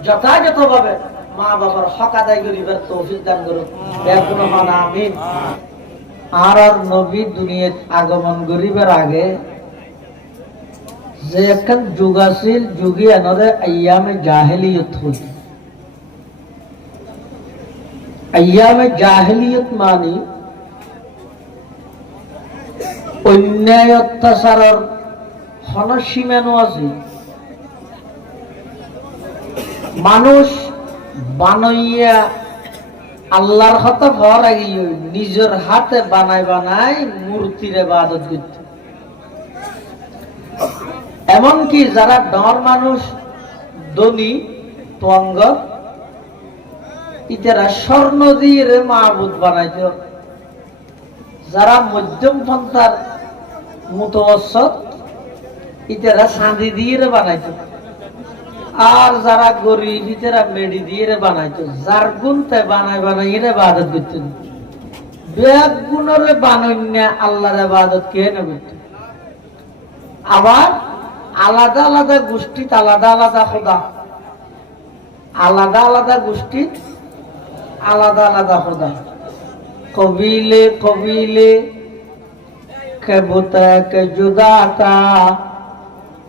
যথাযথ ভাবে মা বাবার হক আদায় করিবার তৌফিক দান করুন। বেগুন হন আমিন। আর নবী দুনিয়াত আগমন করিবার আগে যে একখান যুগ আছিল, যুগে এনরে আইয়ামে জাহেলিয়ত হইত। আইয়ামে জাহেলিয়ত মানি অন্যায় অত্যাচারের হন সীমানো আছে। মানুষ বানাইয়া আল্লাহর হাতে ভর আগিয়ে নিজের হাতে বানাই বানাই মূর্তির ইবাদত করত। এমনকি যারা ডর মানুষ ধনী পঙ্গ ইতারা স্বর্ণ দিয়ে মাহবুদ বানাইত, যারা মধ্যম পন্থার মুতওয়াসসিত ইতারা চাঁদি দিয়ে বানাইত, আর যারা গরিব ইতারা মেডি দিয়ে বানাইত। যার গুণতে বানাই বানাই ইবাদত করত। বেগ গুণরে বানাইনা আল্লাহর ইবাদত কে না করত। আবার আলাদা আলাদা গোষ্ঠী আলাদা আলাদা খোদা, আলাদা আলাদা গোষ্ঠী আলাদা আলাদা খোদা। কবিলে কবিলে কে বুতা কে জুদাতা,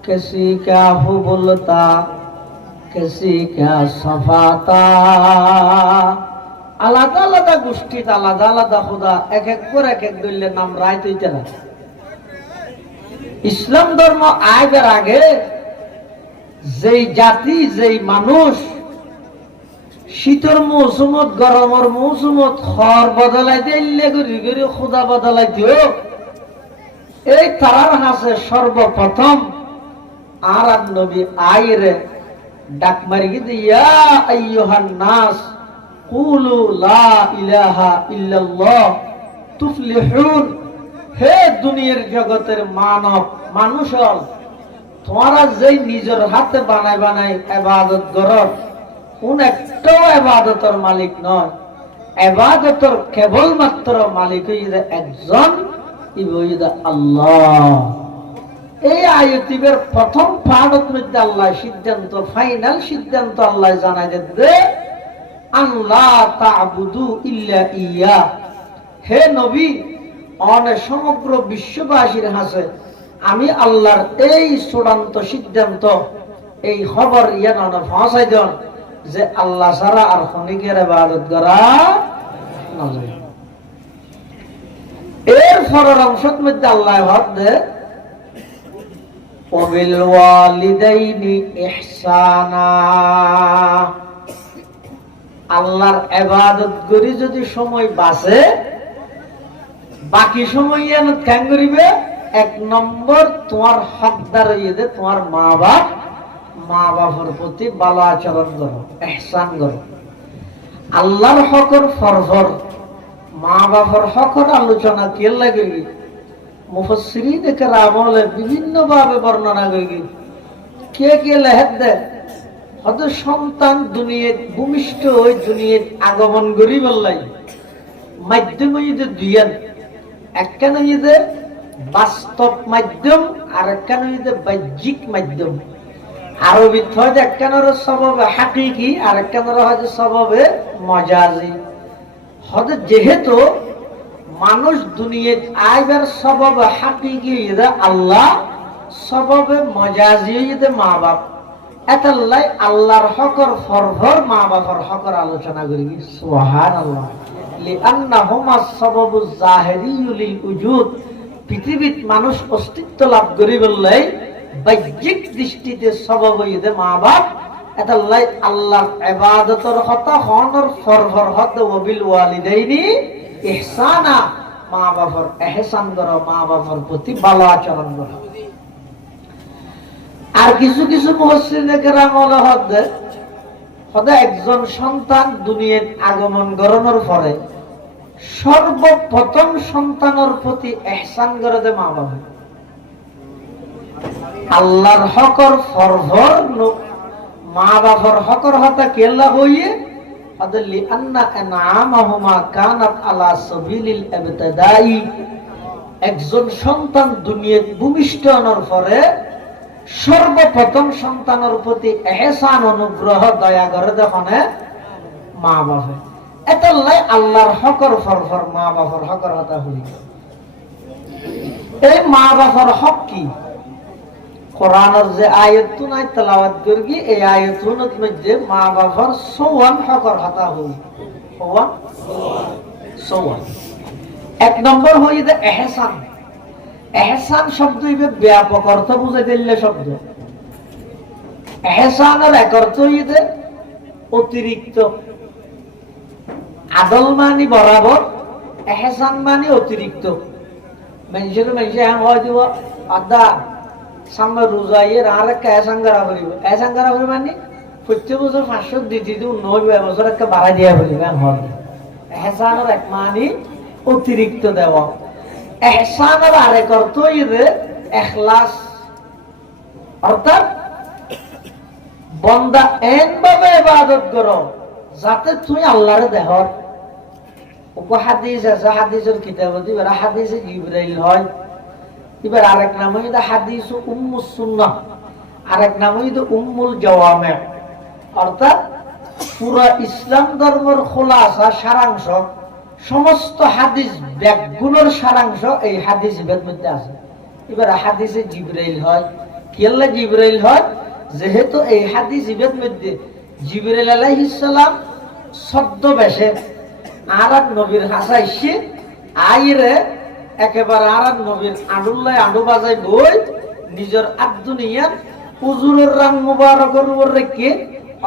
किसी क्या हुबुलता किसी क्या सफाता। আলাদা আলাদা গোষ্ঠী আলাদা আলাদা খোদা, এক এক করে এক এক দলের নাম রায় তৈতে না। ইসলাম ধর্ম আইবার আগে যেই জাতি যেই মানুষ শীতের মৌসুমত গরমের মৌসুমত খড় বদলাইতে ইল্লে করি করি খোদা বদলাইতে, এই তারার হাসে সর্বপ্রথম আর নবী আইরে ডাক মারি ইয়া আইয়ুহান নাস কুলু লা ইলাহা ইল্লাল্লাহ তুফলিহুন। হে দুনিয়ার জগতের মানব মানুষ, তোমরা যেই নিজের হাতে বানাই বানাই ইবাদত করো, কোন একটাও ইবাদতের মালিক নয়। ইবাদতের কেবলমাত্র মালিক হইছে একজন, ইবুইদা আল্লাহ। এই আয়াতের প্রথম পাঠের মধ্যে আল্লাহ সিদ্ধান্ত, ফাইনাল সিদ্ধান্ত আল্লাহ জানাই দেবে আল্লাহ তা'বুদু ইল্লা ইয়া। হে নবী, অনেক সমগ্র বিশ্ববাসীর হাসে আমি আল্লাহর এই চূড়ান্ত সিদ্ধান্ত, এই খবর ইয়ান পৌঁছাই দেন যে আল্লাহ ছাড়া আর খনিকের ইবাদত করা না যায়। এর পরের অংশের মধ্যে আল্লাহ হক দে ওয়াবিল ওয়ালিদাইনি ইহসানা। আল্লাহর ইবাদত করি যদি সময় বাঁচে, বাকি সময় এনে কেন করিবে? এক নম্বর তোমার হকদার হইয়ে দে তোমার মা বাপ, মা বাবার প্রতি ভালো আচরণ করো, ইহসান করো। আল্লাহর হকর ফরফর, মা বাবার হকর আলোচনা কে লাগে মুফাসসিরিন কেরাম বিভিন্ন ভাবে বর্ণনা করি। কে কে লেহেদ দেয় হয়তো সন্তান দুনিয়াত ভূমিষ্ঠ হয়ে দুনিয়াত আগমন করি বললাই মাধ্যম হইতে দুইয়ান, একখান হইতে বাস্তব মাধ্যম আর একখান হইতে বাহ্যিক মাধ্যম। আরবিত হয়তো একখানের সববে হাকিকি আর একখানের হয়তো সববে মজাজি। হয়তো যেহেতু মানুষ দুনিয়াত আইবার সববে হাকিকি হইতে আল্লাহ, সববে মজাজি হইতে মা বাপ। এতাল্লাই আল্লাহর হকর ফরফর মা বাবার হকর আলোচনা করি। সুবহানাল্লাহ। লিআন্নাহুমা সাবাবুজ জাহিরিয়্যু লিল উজুদ। পৃথিবীত মানুষ অস্তিত্ব লাভ করি বললে বাহ্যিক দৃষ্টিতে সবব হইতে মা বাপ। এতাল্লাই আল্লাহর ইবাদতের কথা হনর ফরফর হদ ওয়াবিল ওয়ালিদাইনি ইহসানা। মা বাবার ইহসান করো, মা বাবার প্রতি ভালো আচরণ করো। আর কিছু কিছু মুফাসসিরিনে কেরাম হদে একজন সন্তান দুনিয়ার আগমন করানোর পরে সর্বপ্রথম সন্তানের প্রতি ইহসান করে দে মা বাবা। আল্লাহর হকর ফরভর মা বাবার হকর হতা কেল্লা হইয়ে আদলি আন্না আনআমাহুমা কানাত আলা সাবিলিল ইবতিদাই। একজন সন্তান দুনিয়ায় ভূমিষ্ঠ হওয়ার পরে সর্বপ্রথম সন্তানের প্রতি ইহসান অনুগ্রহ দয়া করে দেখুন মা বাবা। এতলাই আল্লাহর হকর ফরফর মা বাবার হকর হতা হই। এই মা বাবার হক কি? কোরআনের যে আয়াতু নাই তেলাওয়াত করি, এই আয়াতুর মধ্যে মা বাবার সওয়ান হকর হতা হই। সওয়ান এক নম্বর হই যে ইহসান। ইহসান শব্দ ইবে ব্যাপক অর্থ বুঝাই দিলে শব্দ। ইহসানের এক অর্থ হইতে অতিরিক্ত। আদল মানি বরাবর, ইহসান মানি অতিরিক্ত। মানুষের হয় দিব আদা সামনে রোজাইয়ের আর একটা এহসান করা করিব। এহসান করা করি মানে প্রত্যেক বছর 500 দিতে দিব, 9 বছর একটা বাড়াই দিয়া করিব। এহসানের এক মানি অতিরিক্ত দেওয়া। ইহসানের আরেক অর্থ হইতে ইখলাস। অর্থাৎ বান্দা এমনভাবে ইবাদত করো যাতে তুই আল্লাহরে দেখর। উপহাদিস আছে, হাদিসের কিতাব দিবে হাদিসে জিবরাইল হয়। এবার আরেক নাম হইতে হাদিস উম্মুস সুন্নাহ, আরেক নাম হইতে উম্মুল জাওয়ামি। অর্থাৎ পুরো ইসলাম ধর্মের খোলাসা সারাংশ, সমস্ত হাদিস ব্যাগগুলোর সারাংশ এই হাদিস বেদ মধ্যে আছে। এবার হাদিসে জিবরাইল হয়। কেল্লা জিবরাইল হয়? যেহেতু এই হাদিস বেদ মধ্যে জিবরাইল আলাইহিস সালাম ছদ্মবেশে আরাক নবীর হাসাইছে আইরে একেবারে আরাক নবীর আডুল্লাহ আডু বাজাই বই নিজের আদুনিয়ার হুজুরের রান মুবারকের উপর রেখে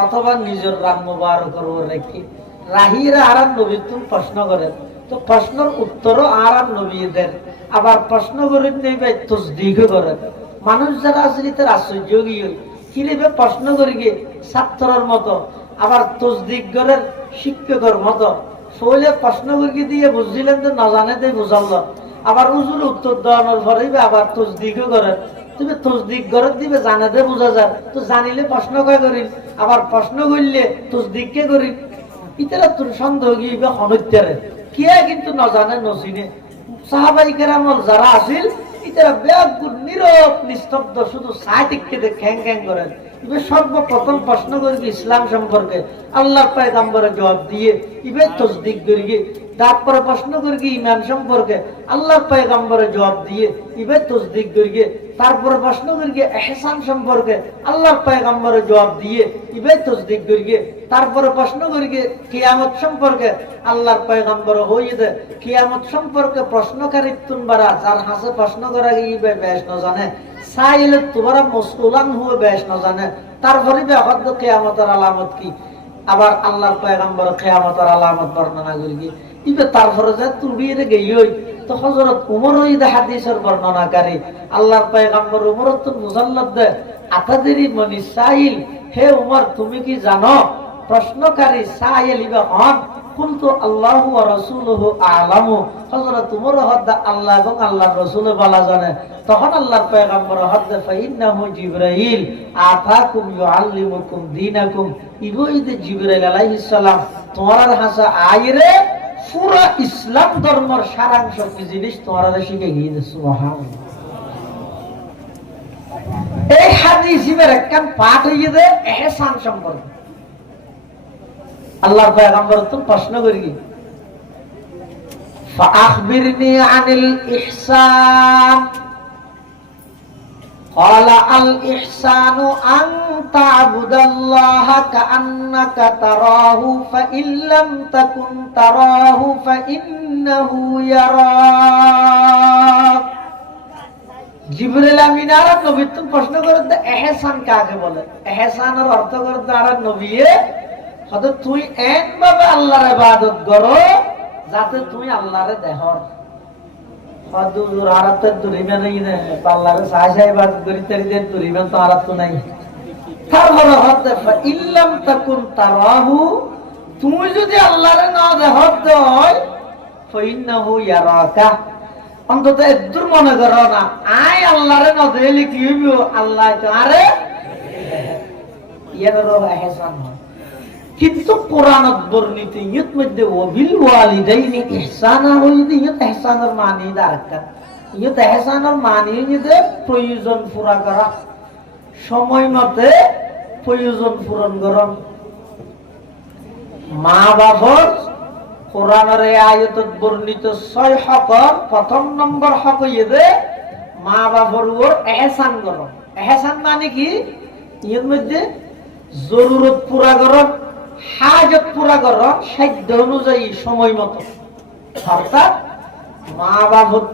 অথবা নিজের রান মুবারকের উপর রেখে রাহিরা আরাক নবীর তুমি প্রশ্ন করেন, তো প্রশ্নের উত্তরও আরাক নবীদের। আবার প্রশ্ন করেন নেবে তসদিক করেন। মানুষ যারা আসলে তার আশ্চর্য গিয়ে কিভাবে প্রশ্ন করি গিয়ে ছাত্রের মতো, আবার তসদিক করেন শিক্ষকের মতো। সহলে প্রশ্ন করি দিয়ে বুঝছিলেন তো না জানে তাই বুঝাল। আবার উজুর উত্তর দেওয়ানোর পরে আবার তসদিকও করেন। তুমি তসদিক করে দিবে জানাতে বোঝা যায়, তো জানিলে প্রশ্ন কে করি, আবার প্রশ্ন করলে তসদিককে করি। ইতারা তোর সন্দেহ গিয়ে হনত্যারে কে কিন্তু না জানে নচিনে। সাহাবাই কেরামল যারা আছিল ইতারা ব্যাগুর নীরব নিস্তব্ধ শুধু সাই দেখতে খ্যাং খ্যাং করেন। ইবে সর্বপ্রথম প্রশ্ন করবি ইসলাম সম্পর্কে, আল্লাহর পয়গম্বরের জবাব দিয়ে ইবে তসদিক করিগে। তারপরে প্রশ্ন করি ইমান সম্পর্কে, আল্লাহর পয়গম্বরের জবাব দিয়ে ইবে তসদিক করিগে। তারপরে প্রশ্ন করি ইহসান সম্পর্কে, আল্লাহর পয়গম্বরের জবাব দিয়ে ইবে তসদিক করিগে। তারপরে প্রশ্ন করি কিয়ামত সম্পর্কে, আল্লাহর পয়গম্বর হইতে কিয়ামত সম্পর্কে প্রশ্নকারী তুনবারা যার হাসে প্রশ্ন করা ইবে বেশ না জানে, সাইলে তোমরা মুসকুলান হুয়ে বেশ না জানে। তারপরে বেহদ কিয়ামতের আলামত কি, আবার আল্লাহর পয়গম্বর কিয়ামতের আলামত বর্ণনা করি। ইবে তারপরে যে তুলিয়ে গেই তো হযরত উমর ওই হাদিসের বর্ণনাকারী আল্লাহর পয়গম্বর উমর তো মুজাল্লাদ দে আতাদেরি মনি সাইল, হে উমর তুমি কি জানো প্রশ্নকারী সাইল ইবে হন? কুলতু আল্লাহু ওয়া রাসূলুহু আ'লামু। হযরত উমর হদা আল্লাহ এবং আল্লাহর রাসূল ভালো জানে। তখন আল্লাহর পয়গম্বর হদা ফাইন্নাহু জিবরাইল আতাকুম ইউআল্লিমুকুম দীনাকুম। ইবইদ জিবরাইল আলাইহিস সালাম তোমার হাসা আইরে পুরা ইসলাম ধর্মের সারাংশ কি জিনিস তোমার শিখে গিয়েছে। সুবহানাল্লাহ। এই হাদিসের একখান পাঠ হয়ে যায় ইহসান সম্পর্কে। আল্লাহর পয়গম্বর তো প্রশ্ন করি ফাআখবিরনি আনিল ইহসান। قال الإحسان أن تعبد الله كأنك تراه فإن لم تكن تراه فإنه يراك। জিবরিল আমিন আর নবী তো প্রশ্ন করতে ইহসান কাকে বলে? ইহসানের অর্থ করতে আর নবীয়ে হয়তো তুই একভাবে আল্লাহর ইবাদত করো যাতে তুই আল্লাহরে দেখো। হদুর আরাতে দুরিবে নাই না পাল্লারে সাহায্য বাদ করি তারিদের দুরিবে তো আরাত নাই তারপর হদ ইল্লাম তাকুন তারাহু তুমি যদি আল্লাহরে না দেখত হয় ফাইন্নাহু ইয়ারাকা অন্তত এদুর মনে করো না আই আল্লাহরে না দেখলে কি হইব আল্লাহ তো আরে ইয়ারো ইহসান হয় কিন্তু কোরআনত বর্ণিত ইয়ত মধ্যে ওয়াবিল ওয়ালিদাইনি ইহসানা হইদি ইয়ত ইহসানের মানে দারকা ইয়ত ইহসানের মানে যে প্রয়োজন পুরা করা সময় মতে প্রয়োজন পূরণ করুন মা বাবার কোরআনের এই আয়াতত বর্ণিত 6 হকর প্রথম নম্বর হক হইছে মা বাবার উপর ইহসান করুন ইহসান মানে কি এর মধ্যে জরুরত পুরা করুন হাজত পুরা করুন সাধ্য অনুযায়ী সময় মতো অর্থাৎ মা বাবার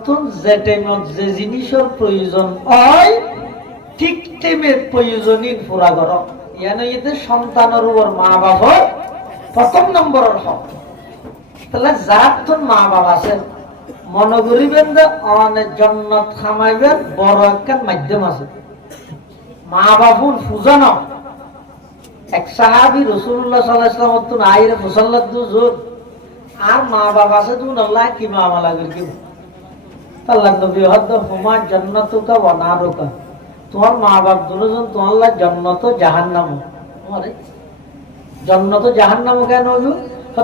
যে টাইমত যে জিনিসের প্রয়োজন হয় ঠিক টাইমে প্রয়োজনীয় পুরা করুন ইয়ানো এতে সন্তানের উপর মা বাবার প্রথম নম্বরের হক তাহলে যার তো মা বাবা আছে মনে করিবেন যে অনেক জান্নাত খামাইবেন বড় একটা মাধ্যম আছে মা বাবুর ফুজানো এক সাহাবী রাসূলুল্লাহ সাল্লাল্লাহু আলাইহি ওয়াসাল্লাম তো আইরে মুসাল্লাত জোর আর মা বাবা আছে তুমি আল্লাহ কি মামলা করি আল্লাহ নবী হদ হুমা জান্নাতুকা ওয়া নারুকা তোমার মা বাপ দুজন তোমার আল্লাহ জান্নাত ও জাহান্নাম আরে জান্নাত ও জাহান্নাম কেন হলো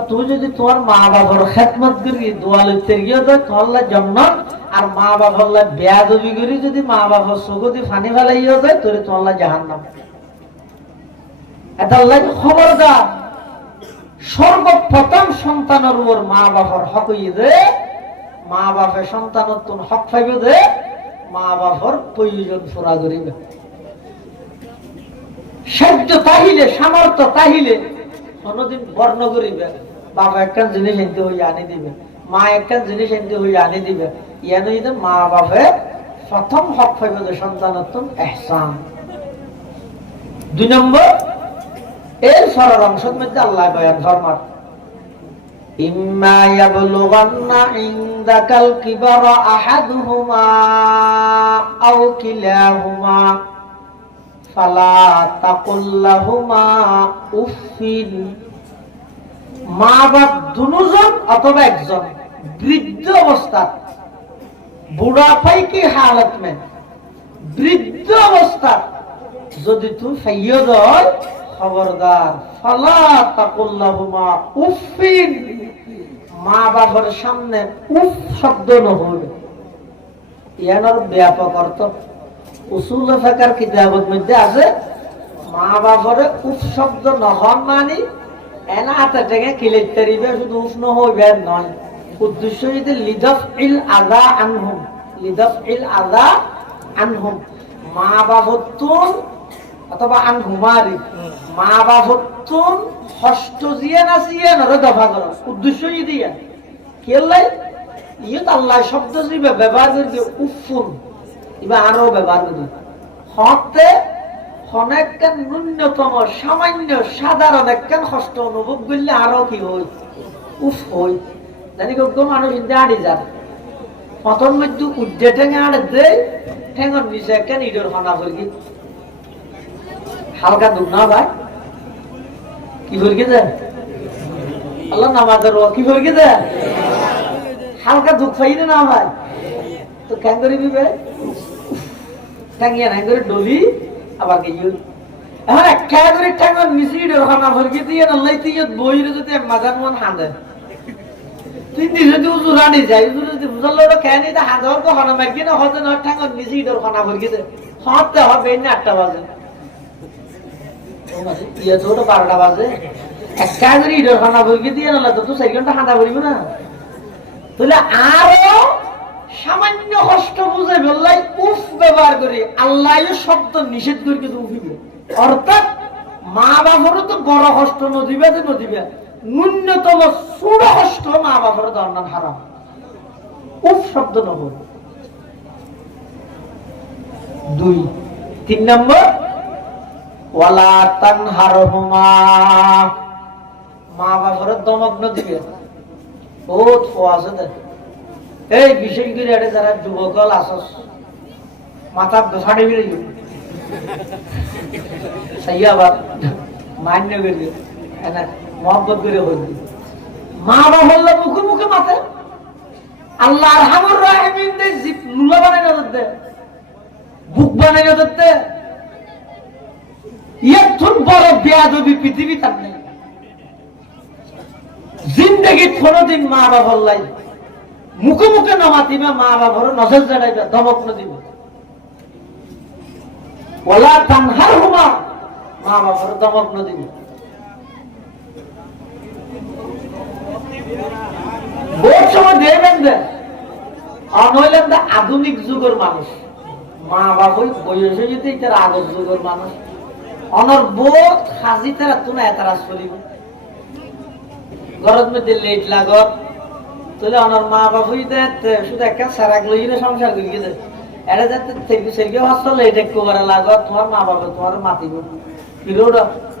তুই যদি তোমার মা বাবার খেদমত করি দোয়া লইতে গিয়ে তো তোমার আল্লাহ জান্নাত আর মা বাবার আল্লাহ বেয়াদবি করি যদি মা বাবার চোখে পানি ফেলাইও যায় তোরে তোমার আল্লাহ জাহান্নাম এটা আল্লাহ খবরদার সর্বপ্রথম সন্তানের উপর মা বাবার হক হইবে মা বাপের সন্তানের তো হক পাইবে যে মা বাবার প্রয়োজন পুরা করিবে সাধ্য তাহিলে সামর্থ্য তাহিলে কোনদিন বর্ণ করিবে বাবা একটা জিনিস এনতে হইয়া আনি দিবে মা একটা জিনিস এনতে হইয়া আনি দিবে ইয়ানো যদি মা বাপের প্রথম হক পাইবে যে সন্তানের তো ইহসান 2 নম্বর এর সরল অংশের মধ্যে আল্লাহ বয়ান ফরমান ইম্মা ইয়াবলুগান্না ইনদাকাল কিবারা আহাদুহুমা আও কিলাহুমা ফালা তাকুল লাহুমা উফিন মা বাপ দুজন অথবা একজন বৃদ্ধ অবস্থা বুড়াপাই কি হালত মে বৃদ্ধ অবস্থা যদি তুই ফাইয় হয় খবরদার ফালা তাকুল লাহুমা উফিন মা বাবার সামনে উফ শব্দ নহবে ইয়ানোর ব্যাপক অর্থ উসুল ফিকহের কিতাবের মধ্যে আছে মা বাবার উফ শব্দ নহন মানে এনা হাতে থেকে কিলেতারিবে শুধু উফ নহইবে নয় উদ্দেশ্য যদি লিদাফইল আযা আনহুম লিদাফইল আযা আনহুম মা বাবার তুন অথবা আনহুমারি মা বাবার তুন হস্ত জিয়া না জিয়া নরে দফা করো উদ্দেশ্য দিয়া কেলাই ইয়ত আল্লাহ শব্দ জিবে ব্যবহার করবে উফুন ইবা আরো ব্যবহার করবে হতে অনেকখান ন্যূনতম সামান্য সাধারণ একখান কষ্ট অনুভব করলে আরো কি হই উফ হই জানি গো মানুষ দাঁড়ি যান প্রথম মধ্যে উজ্জে ঠেঙে আড়ে দেয় ঠেঙর নিচে একখান ইডর খানা ফেলকি হালকা দুধ না ভাই কি ফেলকি দেয় আল্লাহ নামাজের কি ফেলকি দেয় হালকা দুঃখ পাই না ভাই তো কেন করি দিবে ঠ্যাঙ্গিয়া ঠ্যাঙ্গরে ডলি আবার কি এখন একটা করে ঠ্যাঙ্গর নিচে ইডর খানা ফেলকি দিয়ে আল্লাহ দিয়ে বইরে যদি মাজার মন হাঁদে তুই নিজে উজুরানি যাই উজুরে বুঝালো কেন এটা হাজার তো খানা মারকি না হতে না ঠ্যাঙ্গর নিচে ইডর খানা ফেলকি দে হতে হবে না 8টা বাজে ইয়ে তো 12টা বাজে একটা করে ইডর খানা ফেলকি দিয়ে না তো 4 ঘন্টা হাঁদা করিব না তাহলে আরো সামান্য কষ্ট বুঝে বললাই উফ ব্যবহার করে আল্লাহ শব্দ নিষেধ করে কিন্তু উঠিবে অর্থাৎ মা বাবারও তো বড় কষ্ট নদিবে যে নদিবে ন্যূনতম ছোট কষ্ট মা বাবার দণ্ডন হারাম উফ শব্দ নব 2 3 নম্বর ওয়ালা তানহারহুমা মা বাবার দমক নদিবে বহুত ফোয়াছে দেখ এই বিশেষ করে এটা যারা যুবকল আসস মাথা ফাটে বেরিয়ে সেই আবার মান্য করে মহব্বত করে হইল মা বাবা মুখে মুখে মাথে আল্লাহ আরহামুর রাহিমিন দে জিপ লুলা বানাই না দে বুক বানাই না দে এতন বড় বেয়াদবি পৃথিবী তার নেই জিন্দেগি কোনদিন মা বাবার লাই মুখে মুখে নমাতিবে মা বাবার নজর জড়াইবে ধমক ন দিবে ওয়ালা তানহারহুমা মা বাবার ধমক ন দিবে বহুত সময় দেবেন দেন অনইলেন দা আধুনিক যুগের মানুষ মা বাবুই বয়সে যদি তার আগর যুগের মানুষ অনর বহুত হাজি তারা তুনা তারা চলিব ঘরের মধ্যে লেট লাগত তাহলে অনর মা বাবুই শুধু একটা সারাক লই সংসার করি গেছে এটা যাতে সেরকে হস্ত লেট একটু করে লাগত তোমার মা বাবা তোমার মাতিব কিলোড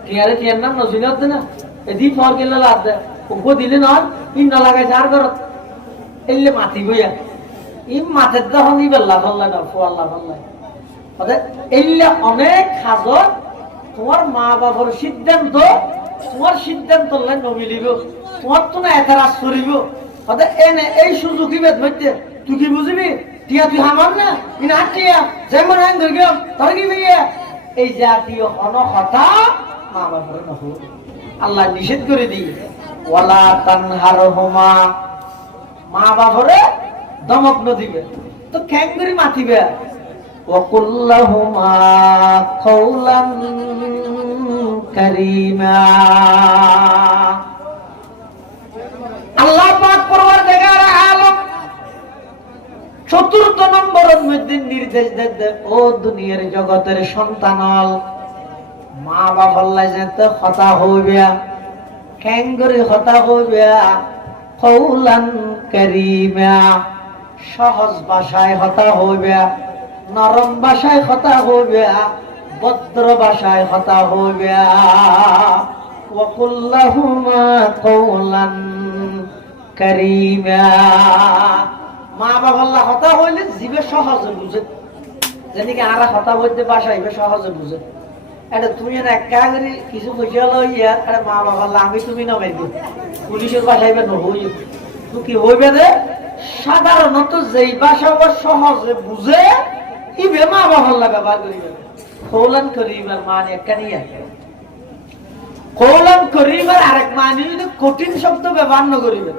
টিয়ারে টিয়ার নাম নসিন হচ্ছে না এদি ফল কিনলে লাভ দেয় উপ দিলে নয় ইন না লাগাইছে আর ঘরত এলে মাতি বইয়া ই মাথের তখন ই বেল্লা ফল্লা না ফোয়াল্লা ফল্লাই এলে অনেক হাজত তোমার মা বাবার সিদ্ধান্ত তোমার সিদ্ধান্ত নমিলিব তোমার তো না এত রাজ করিব এনে এই সুযোগই বেদ হইতে তুই কি বুঝবি টিয়া তুই হামার না ইনা টিয়া যেমন আইন ধরে গেলাম তোর কি ভাইয়া এই জাতীয় অনহতা মা বাবার নহ আল্লাহ নিষেধ করে দিয়ে ওয়ালা তানহারহুমা মা বাবারে দমক ন দিবে তো খ্যাং করে মাতিবে ওয়াকুল্লাহুমা কাওলান কারীমা আল্লাহ পাক পরওয়ারদিগার আলম চতুর্থ নম্বরের মধ্যে নির্দেশ দেন ও দুনিয়ার জগতের সন্তানল মা বাবার লাই যেতে কথা হইবে ক্যাঙ্গরি কথা হইবে কওলান কারীমা সহজ ভাষায় কথা হইবে নরম ভাষায় কথা হইবে ভদ্র ভাষায় কথা হইবে ওয়াকুল্লাহুমা কওলান কারীমা মা বাবার কথা হইলে জীবে সহজে বুঝে যেদিকে আর কথা বলতে ভাষাইবে সহজে বুঝে এটা তুমি একা করে কিছু বুঝে ইয়ার আরে মা বাবার আমি তুমি নবাই দিও পুলিশের ভাষাইবে নহই তো কি হইবে রে সাধারণত যেই ভাষা সহজে বুঝে ইবে মা বাবার ব্যবহার করিবে কওলান করিবার মানে একটা নিয়ে কওলান করিবার আরেক মানে যদি কঠিন শব্দ ব্যবহার ন করিবে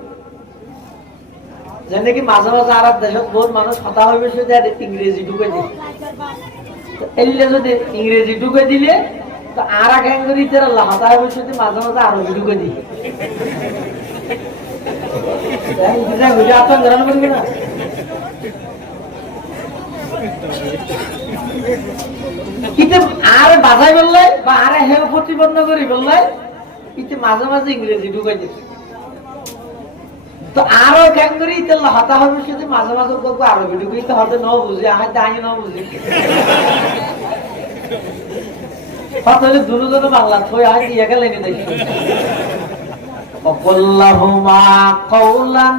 যেন কি মাঝে মাঝে আর দেশত বহুত মানুষ কথা হইবে শুধু ইংরেজি ঢুকে দিই এলে যদি ইংরেজি ঢুকে দিলে তো আর এক অ্যাঙ্গরি তারা লাহাতা হইবে শুধু মাঝে মাঝে আরবি ঢুকে দিই আপনার গ্রহণ করবে না কিন্তু আর বাজাই বললাই বা আর হে প্রতিপন্ন করি বললাই কিন্তু মাঝে মাঝে ইংরেজি ঢুকে দিই তো আরো ক্যাঙ্গুরি তেল হতা হবে শুধু মাঝে মাঝে করবো আরো ভিডিও করতে হতে ন বুঝে আমার দাঁড়িয়ে ন বুঝে হতে হলে দুজন বাংলা থই আজ ইয়ে গেলে নি দেখি ওয়াকুল্লাহুমা কাওলান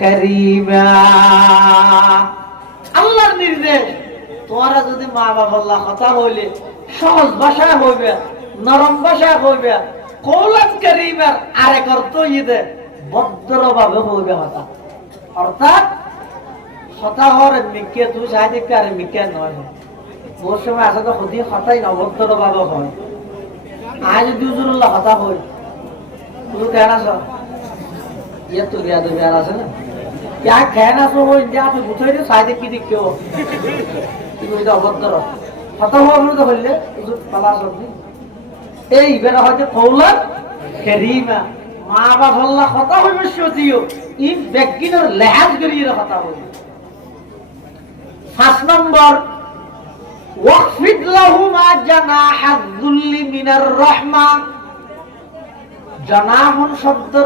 কারীমা আল্লাহর নির্দেশ তোমরা যদি মা বাবার কথা হইলে সহজ ভাষায় হইবে নরম ভাষায় হইবে কাওলান কারীমার আরেক অর্থ ইদে ভদ্রভাবে হইবে হতা অর্থাৎ হতা হরে মিকে তুই সাহিত্য আর মিকে নয় বহু সময় আসলে হতি হতাই অভদ্রভাবে হয় আজ দুজুরুল্লাহ হতা হই তুই কেন আস ইয়ে তো বিয়া তো বিয়ার আছে না क्या कहना सो वो इंडिया पे बुझे जो शायद की दिख क्यों कि वो इधर बहुत करो पता हुआ हमने तो बोले उस तलाश होती ए इबेरा होते कौलन करीमा माँ बाप अल्लाह खता हुई मशहूरियो इन बेकिनर लहज करिए रहा था वो 5 नंबर वक़्फ़िद लहुमा जनाह ज़ुल्ली मिनर रहमा जनाहुन शब्द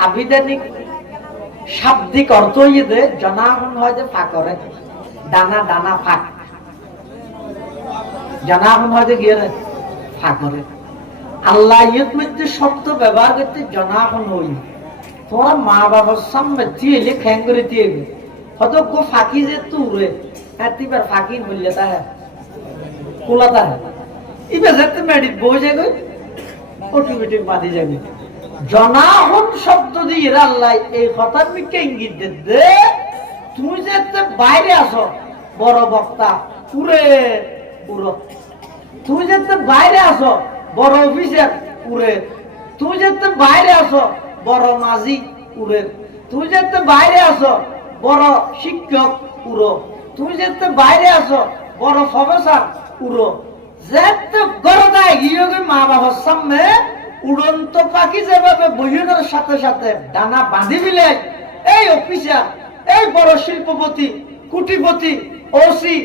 अभिधानिक শাব্দিক অর্থ ইয়ে জনাহন হয় যে ফাঁকরে দানা দানা ফাঁক জনাহন হয় যে গিয়ে ফাঁকরে আল্লাহ ইয়ের মধ্যে শব্দ ব্যবহার করতে জনাহন হই তোমার মা বাবার সামনে দিয়ে খ্যাং করে দিয়ে হয়তো গো ফাঁকি যে তুরে হ্যাঁ তিবার ফাঁকি বললে তা হ্যাঁ কোলা তা হ্যাঁ এবার যাতে মেডিট বই যাবে অটোমেটিক বাঁধি যাবে জনাহন শব্দ দিয়ে আল্লাহ এই কথার মিকে ইঙ্গিত দে তুমি যে বাইরে আসো বড় বক্তা পুরে পুরো তুমি যে বাইরে আসো বড় অফিসার পুরে তুমি যে বাইরে আসো বড় মাঝি পুরে তুমি যে বাইরে আসো বড় শিক্ষক পুরো তুমি যে বাইরে আসো বড় প্রফেসর পুরো যেতে গরদায় গিয়ে মা বাবার সামনে উড়ন্ত পাখি যেভাবে বহিনের সাথে সাথে ডানা বাঁধি দিলে এই অফিসার এই বড় শিল্পপতি কুটিপতি ওসি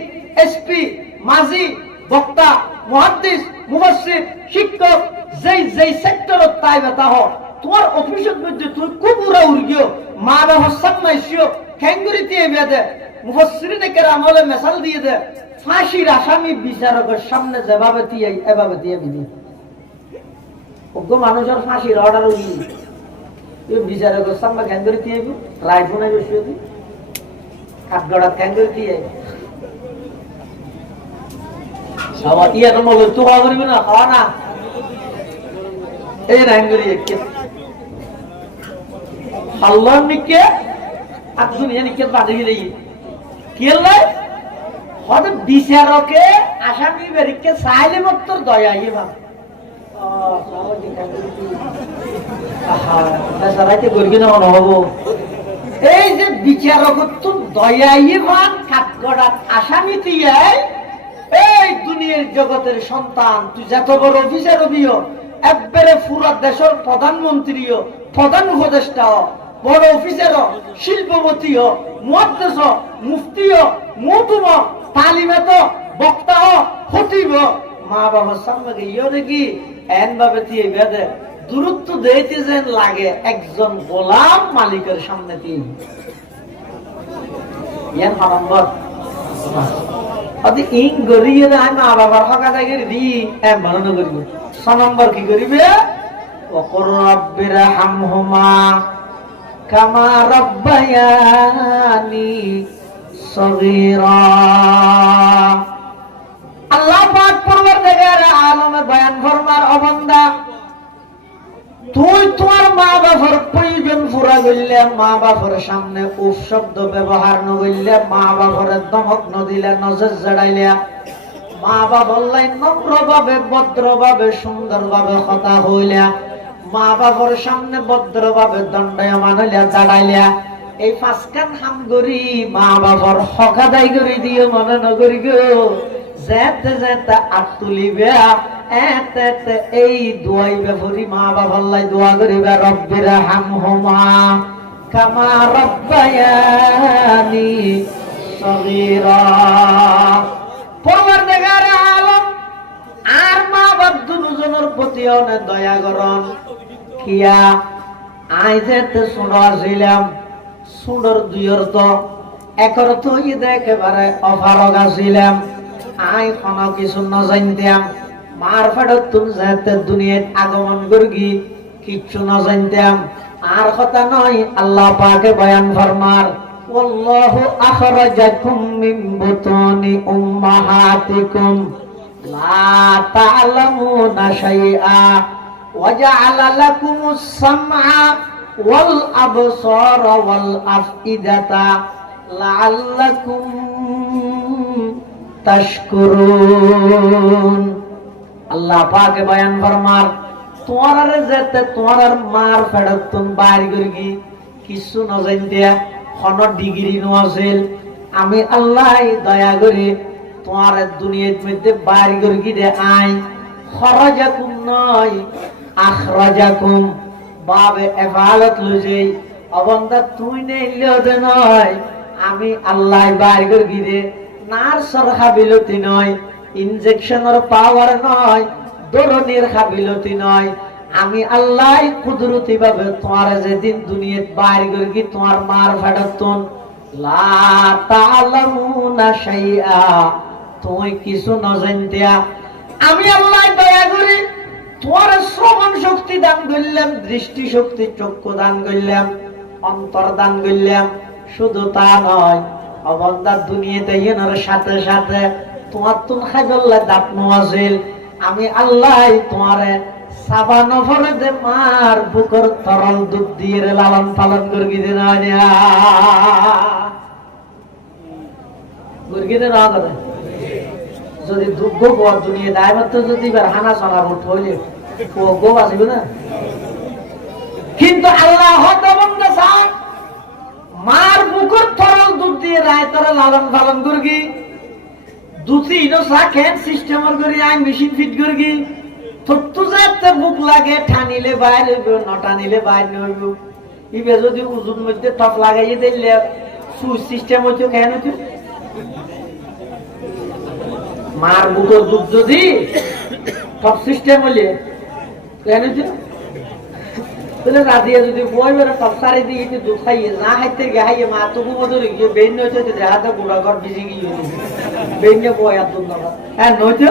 এসপি মাঝি বক্তা মুহাদ্দিস মুফাসসির শিক্ষক যেই যেই সেক্টরত তাই বেতা হ তোমার অফিসের মধ্যে তুই খুব উড়া উড়িও মা বাবার সামনে এসিও খ্যাঙ্গুরি দিয়ে বেঁধে মুফাসসিরিনে কেরামলে মেসাল দিয়ে দে ফাঁসির আসামি বিচারকের সামনে যেভাবে দিয়ে এভাবে দিয়ে বিধি ওগো মানুষের ফাঁসির অর্ডার উঠি বিচারকের সামনে খ্যাঙ্গুরি দিয়ে রাইফোনে বসিয়ে দি কাঠগড়া খ্যাঙ্গুরি দিয়ে খাওয়া দিয়ে তো মনে তো খাওয়া করিবে না খাওয়া না এই খ্যাঙ্গুরি আল্লাহ নিকে আর দুনিয়া নিকে বাঁধে গেলে কি লাই হয়তো বিচারকে আসামি বেরিকে চাইলে মাত্র দয়া ইয়ে এই যে বিচারক দয়াইমান কাঠগড়াত আসামি দিয়ে এই দুনিয়ার জগতের সন্তান তুই যত বড় অফিসার হবিও একবারে পুরা দেশের প্রধানমন্ত্রীও প্রধান উপদেষ্টা বড় অফিসার শিল্পপতি মুহাদ্দিস মুফতি মুতুম তালিমেত বক্তা খতিব মা বাবার সামনে গিয়ে দেখি এন ভাবে দিয়ে বেঁধে দূরত্ব দিতে যেন লাগে একজন গোলাম মালিকের সামনে দিয়ে ইয়ান নম্বর ইং গড়িয়ে দেয় মা বাবার হকা জায়গায় দি এম বানানো করিব 6 নম্বর কি করিবে ওকর রাব্বির হামহুমা কামা রাব্বায়ানি সগীরা আল্লাহ পাক পরওয়ারদিগার আলমে বয়ান ফরমার ও বান্দা তুই তোমার মা বাবার প্রয়োজন পুরা করলে মা বাবার সামনে উফ শব্দ ব্যবহার ন করলে মা বাবার দমক ন দিলে নজর জড়াইলে মা বাবার লাই নম্রভাবে ভদ্রভাবে সুন্দরভাবে কথা হইলে মা বাবার সামনে ভদ্রভাবে দণ্ডায়মান হইলে দাঁড়াইলে এই পাঁচখান হাম করি মা বাবার হক আদায় করে দিয়ে মনে নগরি গো যেতে যেতে আট তুলিবে এতে এই দোয়াই ব্যাপারি মা বাবার লাই দোয়া করিবে রব্বির হামহুমা কামা রব্বায়ানি সগীরা পরওয়ারদিগার আলম আর মা বাপ দুজনের প্রতি অনেক দয়া করন কিয়া আই যেতে শুনো আসিলাম সুন্দর দুইয়ের তো একর তো একেবারে অফারক আসিলাম আই কোনো কিছু ন জানতাম মার ফেরত তুমি যেতে দুনিয়াত আগমন করগি কিচ্ছু ন জানতাম আর কথা নয় আল্লাহ পাকে বয়ান ফরমার ওয়াল্লাহু আখরাজাকুম মিন বুতুনি উম্মাহাতিকুম লা তা'লামুনা শাইআ ওয়া জা'আলা লাকুমুস সামআ ওয়াল আবসারা ওয়াল আফইদাতা লাআল্লাকুম তাশকুরুন আল্লাহ পাকে বয়ান ফরমার তোমার যেতে তোমার মার ফেরত তুমি বাইর করগি কিছু ন জানতে কোন ডিগ্রি ন আছিল আমি আল্লাহ দয়া করে তোমার দুনিয়ার মধ্যে বাইর করগি রে আই খরাজাকুম নয় আখরাজাকুম বাবে এফালত লজে অবন্দা তুই নেইলো দে নয় আমি আল্লাহ বাইর করগি রে নার্সর হাবিলতি নয় ইনজেকশনের পাওয়ার নয় দরনের হাবিলতি নয় আমি আল্লাহ কুদরতি ভাবে তোমার যেদিন দুনিয়াত বাইর করগি তোমার মার ফেরতন লা তা'লামুনা শাইআ তুই কিছু ন জানতিয়া আমি আল্লাহ দয়া করি তোমার শ্রবণ শক্তি দান করলাম, দৃষ্টি শক্তি চক্ষু দান করলাম, অন্তর দান করলাম। শুধু তা নয়, অবন্দার দুনিয়াতে এনার সাথে সাথে তোমার তুন খাইবল্লা দাঁত নোয়াছিল। আমি আল্লাহ তোমারে সাবা নফরে দে মার বুকর তরল দুধ দিয়ে লালন পালন করি দিন মুরগিদের না করে যদি দুঃখ পর দুনিয়া দায় তো যদি হানা চলা ভোট হইলে গো আসবে না। কিন্তু আল্লাহ মার বুকর তরল দুধ দিয়ে রায় তারা লালন পালন করি দুটি খেন সিস্টেমের করি আইন মেশিন ফিট করি তত্তু যাতে বুক লাগে ঠানিলে বাইর হইব, নটানিলে বাইর হইব। ইবে যদি উজুর মধ্যে টপ লাগাইয়ে দিলে সুইচ সিস্টেম হইতো কেন হইতো। মার বুকের দুধ যদি টপ সিস্টেম হইলে কেন হইতো। তাহলে রাধিয়া যদি বই বেড়ে টপ সারি দিয়ে দুধ খাইয়ে না খাইতে গে খাইয়ে মা তবু মতো বেন্য হইতে হাতে গোড়া ঘর ভিজে গিয়ে বেন্য বই আর দুধ হ্যাঁ নইতো।